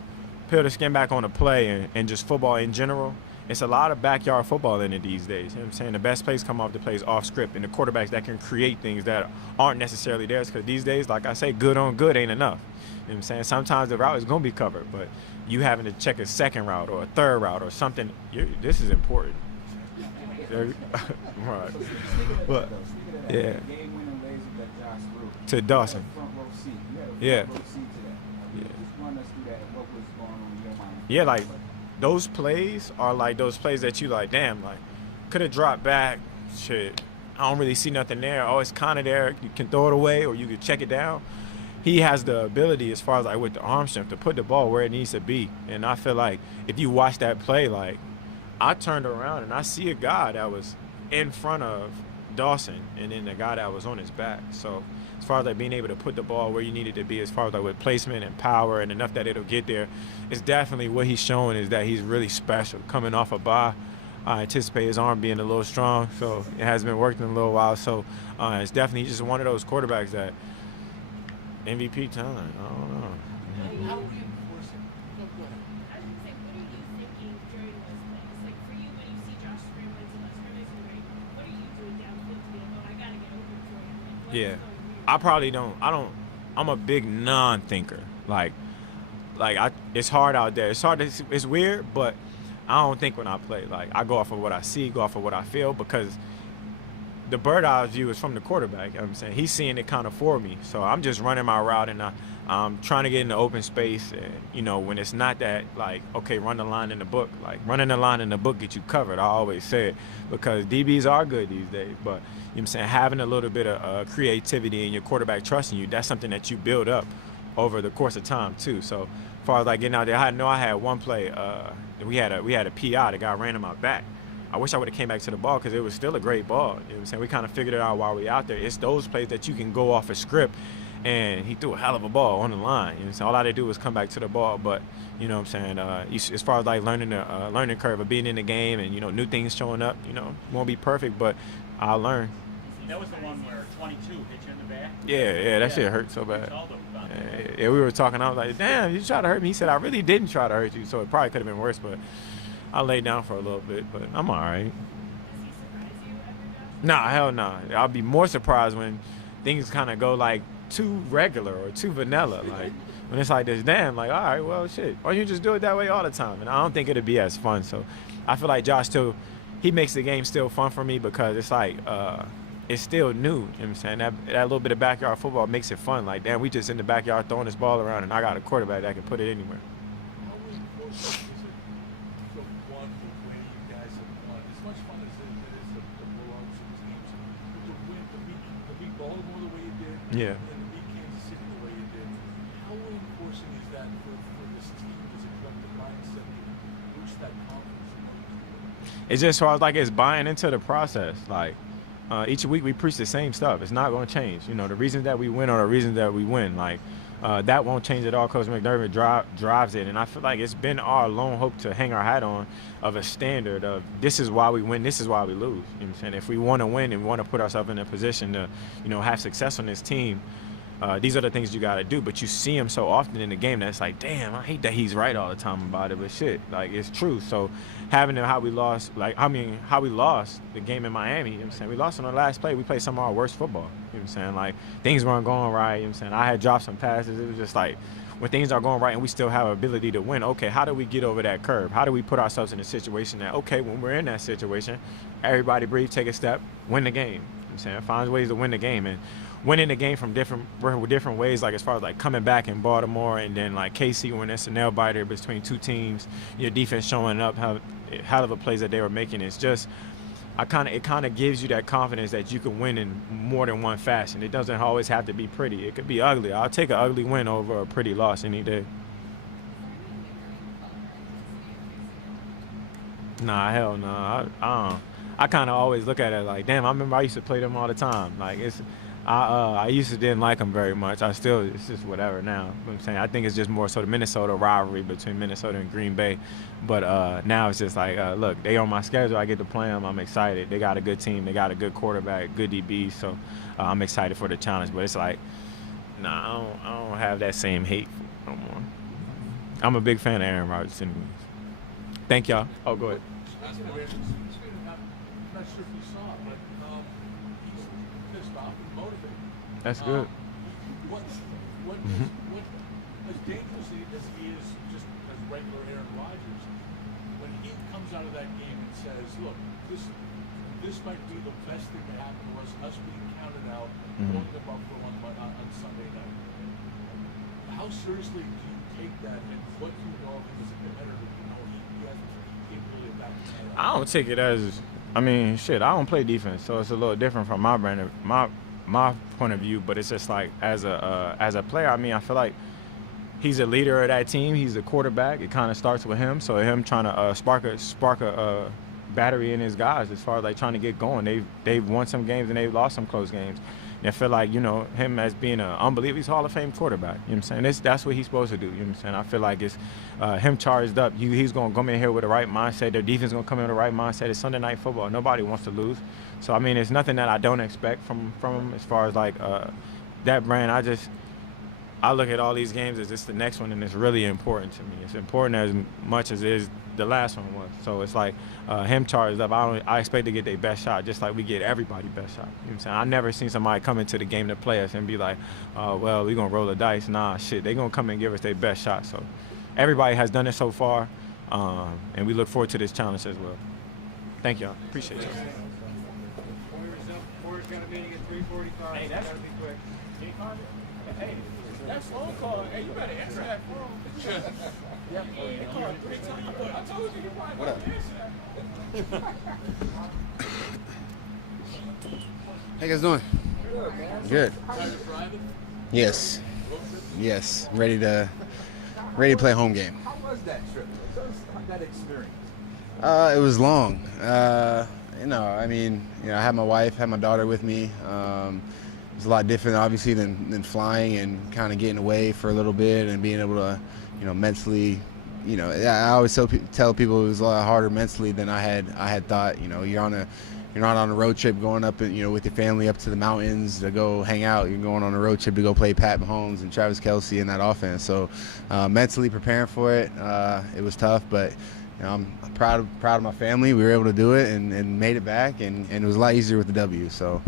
peel the skin back on a play and just football in general, it's a lot of backyard football in it these days. You know what I'm saying? The best plays come off the plays off script, and the quarterbacks that can create things that aren't necessarily theirs, because these days, like I say, good on good ain't enough. You know what I'm saying? Sometimes the route is going to be covered, but you having to check a second route or a third route or something, this is important. Right. But, yeah. To Dawson. Yeah. Yeah, like, those plays are like those plays that you like, damn, like, could have dropped back. Shit, I don't really see nothing there. Oh, it's kind of there. You can throw it away or you can check it down. He has the ability, as far as like with the arm strength, to put the ball where it needs to be. And I feel like if you watch that play, like, I turned around and I see a guy that was in front of Dawson and then the guy that was on his back. So as far as like being able to put the ball where you need it to be, as far as like with placement and power and enough that it'll get there, it's definitely what he's showing is that he's really special. Coming off a bye, I anticipate his arm being a little strong, so it has been working a little while. So it's definitely just one of those quarterbacks that MVP talent. I don't know. How reinforce it? No, go ahead. I was going to say, what are you thinking during those plays? Like, for you, when you see Josh scrambling to the scrimmage, what are you doing downfield to be like, oh, I got to get open for him? Like, what's Yeah. going through your I probably don't. I'm a big non-thinker. Like it's hard out there. It's weird, but I don't think when I play. Like, I go off of what I see, go off of what I feel, because the bird eye view is from the quarterback. You know what I'm saying? He's seeing it kind of for me. So I'm just running my route and I'm trying to get in the open space. And, when it's not that, like, okay, run the line in the book. Like, running the line in the book get you covered. I always say it, because DBs are good these days. But, you know what I'm saying, having a little bit of creativity and your quarterback trusting you, that's something that you build up over the course of time, too. So as far as, like, getting out there, I had one play. We had a PI. The guy ran in my back. I wish I would have came back to the ball, because it was still a great ball. You know what I'm saying? We kind of figured it out while we out there. It's those plays that you can go off a script, and he threw a hell of a ball on the line. You know what I'm saying? All I had to do was come back to the ball. But, you know what I'm saying, as far as like learning the learning curve of being in the game and, new things showing up, won't be perfect, but I'll learn. That was the one where 22 hit you in the back. Yeah, that shit hurt so bad. All the Yeah, we were talking. I was like, damn, you tried to hurt me. He said, I really didn't try to hurt you, so it probably could have been worse, but I laid down for a little bit, but I'm all right. Does he surprise you ever, Josh? Nah, hell nah. I'll be more surprised when things kind of go like too regular or too vanilla. Like when it's like this, damn, like, all right, well, shit. Why don't you just do it that way all the time? And I don't think it'd be as fun. So I feel like Josh he makes the game still fun for me, because it's like, it's still new. You know what I'm saying? That little bit of backyard football makes it fun. Like, damn, we just in the backyard throwing this ball around, and I got a quarterback that can put it anywhere. How important is it to won the way you guys have won? As much fun as it is to blow out some teams, but to win, to beat Baltimore the way you did, Yeah. and to beat Kansas City the way you did, how reinforcing is that for this team as a collective mindset to boost that confidence going forward? It's just as far as like it's buying into the process. Like each week we preach the same stuff. It's not going to change. The reasons that we win are the reasons that we win. Like that won't change at all. Coach McDermott drives it, and I feel like it's been our lone hope to hang our hat on of a standard of this is why we win, this is why we lose. You know what I'm saying? If we want to win and we want to put ourselves in a position to, have success on this team, these are the things you got to do. But you see him so often in the game that it's like, damn, I hate that he's right all the time about it, but shit, like, it's true. So having how we lost the game in Miami, you know what I'm saying? We lost on the last play. We played some of our worst football. You know what I'm saying? Like, things weren't going right. You know what I'm saying? I had dropped some passes. It was just like, when things are going right and we still have ability to win, okay, how do we get over that curve? How do we put ourselves in a situation that, okay, when we're in that situation, everybody breathe, take a step, win the game. You know what I'm saying? Find ways to win the game. And winning the game from different ways, like as far as like coming back in Baltimore and then like KC when it's a nail biter between two teams, your defense showing up, how hell of a plays that they were making. It's just, it kind of gives you that confidence that you can win in more than one fashion. It doesn't always have to be pretty. It could be ugly. I'll take an ugly win over a pretty loss any day. Nah, hell no. I kind of always look at it like, damn, I remember I used to play them all the time. Like, I used to didn't like them very much. It's just whatever now. You know what I'm saying? I think it's just more so the Minnesota rivalry between Minnesota and Green Bay. But now it's just like, look, they on my schedule. I get to play them. I'm excited. They got a good team. They got a good quarterback, good DB. So I'm excited for the challenge. But it's like, nah, I don't have that same hate no more. I'm a big fan of Aaron Rodgers. Thank y'all. Oh, go ahead. I'm not sure if you saw it, but he's pissed off and motivated. That's good. What as dangerous as he is just as regular Aaron Rodgers, when he comes out of that game and says, look, this might be the best thing that happened to us being counted out, going to Buffalo on Sunday night. How seriously do you take that, and what do you know of him as a competitor? You know, he has the capability of backing that up. I don't take it as, I mean, shit, I don't play defense, so it's a little different from my brand, my point of view. But it's just like as a player, I mean, I feel like he's a leader of that team. He's a quarterback. It kind of starts with him. So him trying to spark a battery in his guys as far as like trying to get going. They've won some games and they've lost some close games. And I feel like, you know, him as being an unbelievable, he's Hall of Fame quarterback. You know what I'm saying? That's what he's supposed to do. You know what I'm saying? I feel like it's him charged up. He's going to come in here with the right mindset. Their defense is going to come in with the right mindset. It's Sunday Night Football. Nobody wants to lose. So, I mean, it's nothing that I don't expect from him as far as like that brand. I look at all these games as just the next one, and it's really important to me. It's important as much as it is the last one was. So it's like him charged up. I expect to get their best shot, just like we get everybody best shot. You know what I'm saying? I never seen somebody come into the game to play us and be like, well, we're going to roll the dice. Nah, shit. They're going to come and give us their best shot. So everybody has done it so far, and we look forward to this challenge as well. Thank y'all. Appreciate y'all. Warriors got a meeting at 3:45. Hey, that's gotta be quick. Hey, that phone call. Hey, you better answer that phone. Yeah, they called 3 times. I told you probably answer that. How you guys doing? Good. Yes. Yes. Ready to play a home game. How was that trip? That experience? It was long. I mean, I had my wife, had my daughter with me. It was a lot different, obviously, than flying and kind of getting away for a little bit and being able to, mentally, I always tell people it was a lot harder mentally than I had thought. You're not on a road trip going up, with your family up to the mountains to go hang out. You're going on a road trip to go play Pat Mahomes and Travis Kelce in that offense. So mentally preparing for it, it was tough, but I'm proud of my family. We were able to do it and made it back, and it was a lot easier with the W. So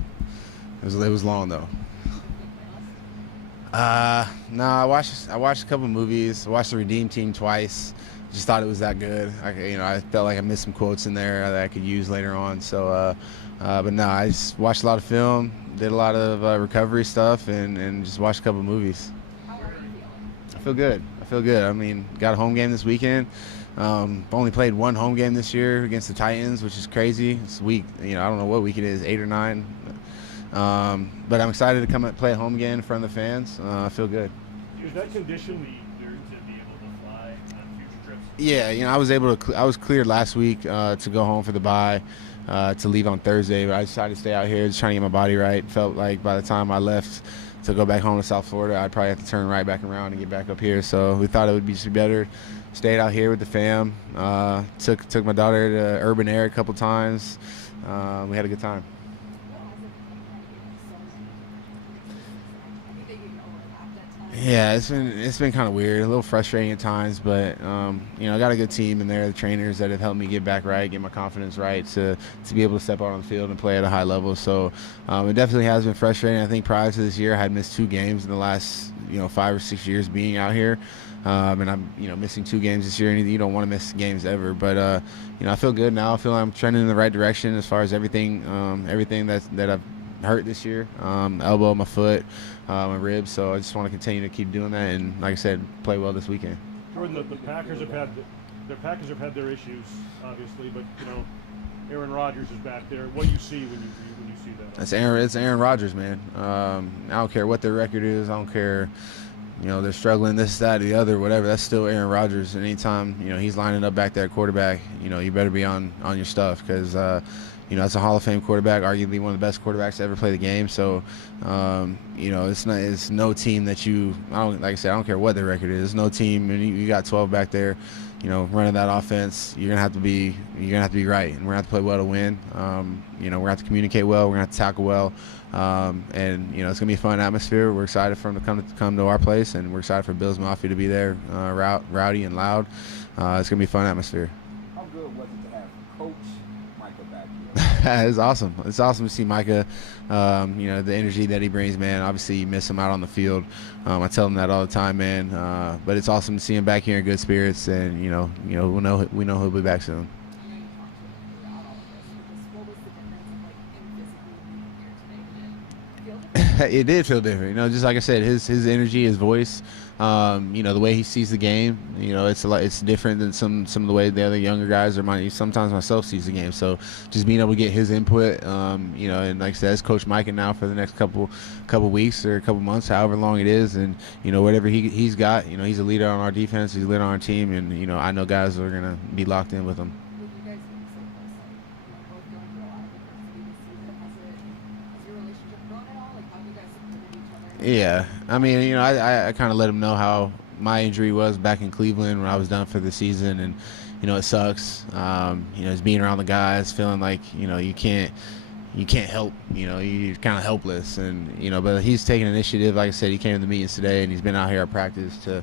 it was long though. No, I watched a couple movies. I watched The Redeem Team twice. Just thought it was that good. I felt like I missed some quotes in there that I could use later on. So, but no, I just watched a lot of film, did a lot of recovery stuff, and just watched a couple movies. How are you feeling? I feel good. I mean, got a home game this weekend. Only played one home game this year against the Titans, which is crazy. It's week, I don't know what week it is, 8 or 9. But I'm excited to come and play a home game in front of the fans. I feel good. Is that condition leader to be able to fly on future trips? Yeah, I was cleared last week to go home for the bye, to leave on Thursday, but I decided to stay out here just trying to get my body right. Felt like by the time I left to go back home to South Florida, I'd probably have to turn right back around and get back up here. So we thought it would be just better. Stayed out here with the fam. Took my daughter to urban air a couple times. We had a good time. Yeah, it's been kind of weird, a little frustrating at times, but I got a good team in there, the trainers that have helped me get back right, get my confidence right to be able to step out on the field and play at a high level. So it definitely has been frustrating. I think prior to this year, I had missed 2 games in the last 5 or 6 years being out here. And I'm, missing 2 games this year, and you don't want to miss games ever. But, I feel good now. I feel I'm trending in the right direction as far as everything that I've hurt this year, elbow, my foot, my ribs. So I just want to continue to keep doing that. And like I said, play well this weekend. Jordan, the Packers have had their issues, obviously, but Aaron Rodgers is back there. What do you see when you see that? It's Aaron Rodgers, man. I don't care what their record is. I don't care. They're struggling this, that, or the other, whatever. That's still Aaron Rodgers. And anytime, he's lining up back there at quarterback, you better be on your stuff because, that's a Hall of Fame quarterback, arguably one of the best quarterbacks to ever play the game. So, it's no team that like I said, I don't care what their record is. It's no team, and you got 12 back there, running that offense. You're gonna have to be right, and we're gonna have to play well to win. We're gonna have to communicate well. We're gonna have to tackle well. And it's gonna be a fun atmosphere. We're excited for them to come to our place, and we're excited for Bills Mafia to be there, rowdy and loud. It's gonna be a fun atmosphere. How good was it to have Coach Micah back here? It's awesome. It's awesome to see Micah. The energy that he brings, man. Obviously, you miss him out on the field. I tell him that all the time, man. But it's awesome to see him back here in good spirits, and we know he'll be back soon. It did feel different, just like I said, his energy, his voice, the way he sees the game, it's different than some of the way the other younger guys or sometimes myself sees the game. So just being able to get his input, and like I said, it's Coach Mike now for the next couple weeks or a couple months, however long it is, and whatever he's got, he's a leader on our defense, he's a leader on our team, and I know guys are gonna be locked in with him. Yeah, I mean, I kind of let him know how my injury was back in Cleveland when I was done for the season, and it sucks. Just being around the guys, feeling like you can't help. You're kind of helpless, and but he's taking initiative. Like I said, he came to the meetings today, and he's been out here at practice to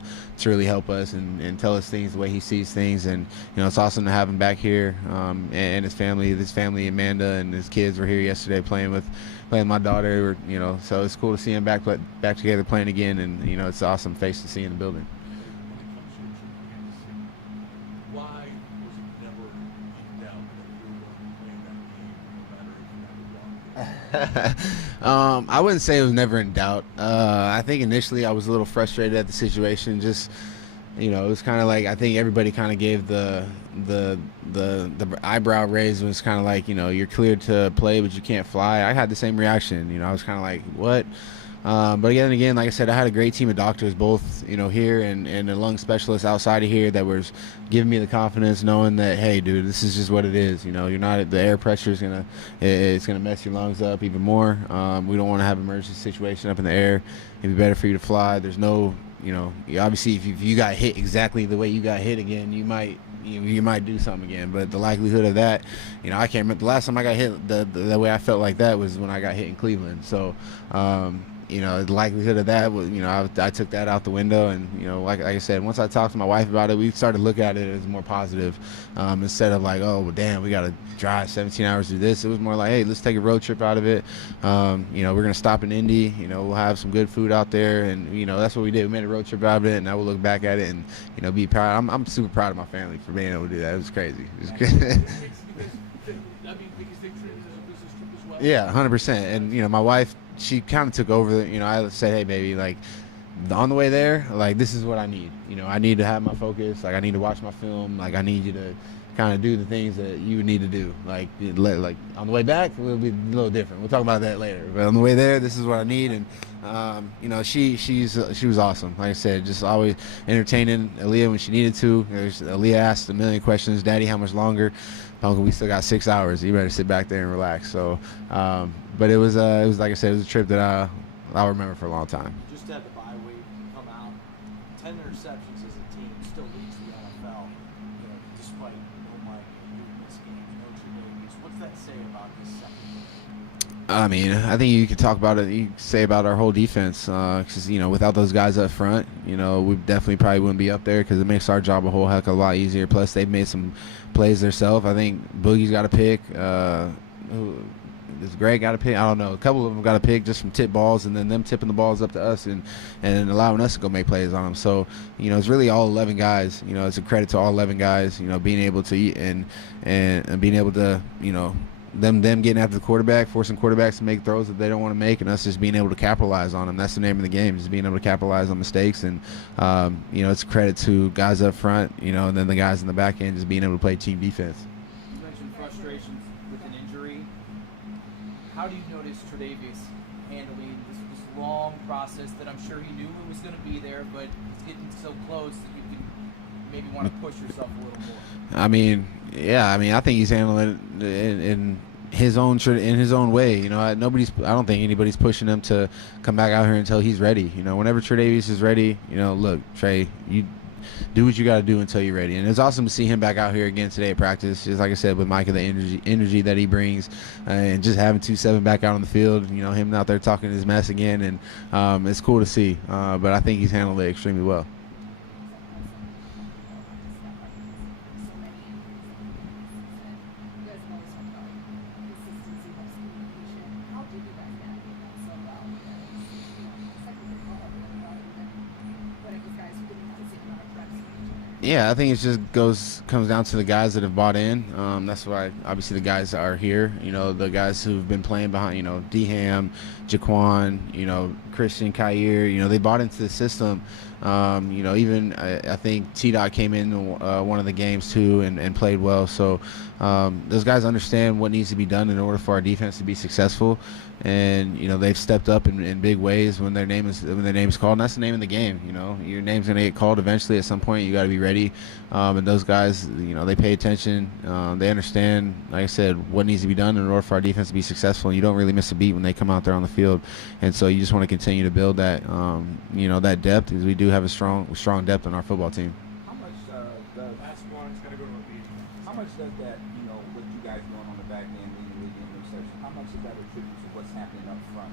really help us and tell us things the way he sees things. And it's awesome to have him back here, and his family, Amanda and his kids were here yesterday playing my daughter. So it's cool to see him back together playing again, and it's an awesome face to see in the building. Why was it never in doubt that you were going to play that game, no matter if you had to walk? I wouldn't say it was never in doubt. I think initially I was a little frustrated at the situation. Just, it was kind of like I think everybody kind of gave the eyebrow raise. Was kind of like you're cleared to play, but you can't fly. I had the same reaction. I was kind of like, what? But again, like I said, I had a great team of doctors, both here and a lung specialist outside of here that was giving me the confidence, knowing that, hey, dude, this is just what it is. You're not, the air pressure is gonna mess your lungs up even more. We don't want to have an emergency situation up in the air. It'd be better for you to fly. There's no, obviously if you got hit exactly the way you got hit again, you might do something again. But the likelihood of that, I can't remember the last time I got hit. The way I felt like that was when I got hit in Cleveland. So. The likelihood of that was, I took that out the window, and like I said, once I talked to my wife about it, we started to look at it as more positive, instead of like, oh well, damn, we got to drive 17 hours to do this. It was more like, hey, let's take a road trip out of it. We're gonna stop in Indy. We'll have some good food out there, and that's what we did. We made a road trip out of it, and I will look back at it and be proud. I'm super proud of my family for being able to do that. It was crazy. It was Because they treat it as a business trip as well. Yeah, 100%. And my wife, she kind of took over. I said, hey, baby, like on the way there, like this is what I need. I need to have my focus. Like I need to watch my film. Like I need you to kind of do the things that you would need to do. Like on the way back, it'll be a little different. We'll talk about that later. But on the way there, this is what I need. And she was awesome. Like I said, just always entertaining Aaliyah when she needed to. Aaliyah asked a million questions. Daddy, how much longer? Uncle, we still got 6 hours. You better sit back there and relax. So, but it was like I said, it was a trip that I'll remember for a long time. Just had the bye week, come out, 10 interceptions as a team, still leads the NFL. Despite no Mike, numerous games, no Trubisky. What's that say about this second? I mean, I think you could talk about it. You could say about our whole defense, because without those guys up front, we definitely probably wouldn't be up there because it makes our job a whole heck of a lot easier. Plus, they've made some plays themselves. I think Boogie's got a pick. does Greg got a pick? I don't know. A couple of them got a pick just from tip balls, and then them tipping the balls up to us and allowing us to go make plays on them. So, you know, it's really all 11 guys. You know, it's a credit to all 11 guys, you know, being able to eat and being able to, you know, them getting after the quarterback, forcing quarterbacks to make throws that they don't want to make, and us just being able to capitalize on them. That's the name of the game, is being able to capitalize on mistakes. And, you know, it's a credit to guys up front, you know, and then the guys in the back end just being able to play team defense. You mentioned frustrations with an injury. How do you notice Tre'Davious handling this long process that I'm sure he knew it was going to be there, but it's getting so close that you can maybe want to push yourself a little more? I mean, yeah. I mean, I think he's handling it in his own way. You know, I don't think anybody's pushing him to come back out here until he's ready. You know, whenever Tre'Davious is ready, you know, look, Trey, you do what you got to do until you're ready. And it's awesome to see him back out here again today at practice. Just like I said, with Micah, the energy that he brings, and just having 2-7 back out on the field. You know, him out there talking his mess again, and it's cool to see. But I think he's handled it extremely well. Yeah, I think it just comes down to the guys that have bought in. That's why obviously the guys are here. You know, the guys who've been playing behind. You know, Deham, Jaquan. You know, Christian, Kyer. You know, they bought into the system. You know, even I think T-Dot came in one of the games too and played well. So those guys understand what needs to be done in order for our defense to be successful. And you know, they've stepped up in big ways when their name is called. And that's the name of the game. You know, your name's gonna get called eventually at some point. You got to be ready. And those guys, you know, they pay attention. They understand, like I said, what needs to be done in order for our defense to be successful. And you don't really miss a beat when they come out there on the field. And so you just want to continue to build that, you know, that depth, because we do have a strong depth on our football team. How much How much does that, you know, what you guys doing on the back end, leading interception, how much does that attribute to what's happening up front?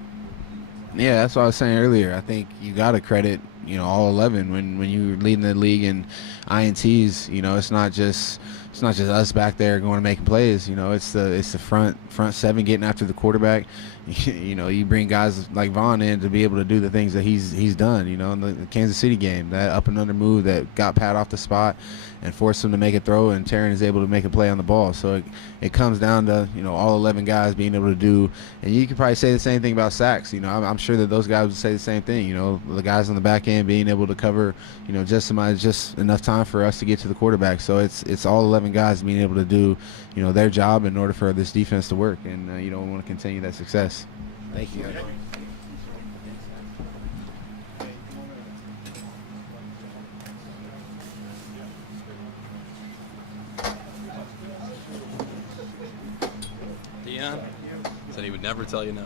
Yeah, that's what I was saying earlier. I think you got to credit, you know, all 11 when you're leading the league in INTs. You know, it's not just us back there going and making plays. You know, it's the front seven getting after the quarterback. You know, you bring guys like Vaughn in to be able to do the things that he's done. You know, in the Kansas City game, that up and under move that got Pat off the spot and forced him to make a throw, and Taryn is able to make a play on the ball. So it comes down to, you know, all 11 guys being able to do. And you could probably say the same thing about sacks. You know, I'm sure that those guys would say the same thing. You know, the guys on the back end being able to cover, you know, just enough time for us to get to the quarterback. So it's all 11 guys being able to do, you know, their job in order for this defense to work. And you know, we want to continue that success. Thank you. Dion said he would never tell you no.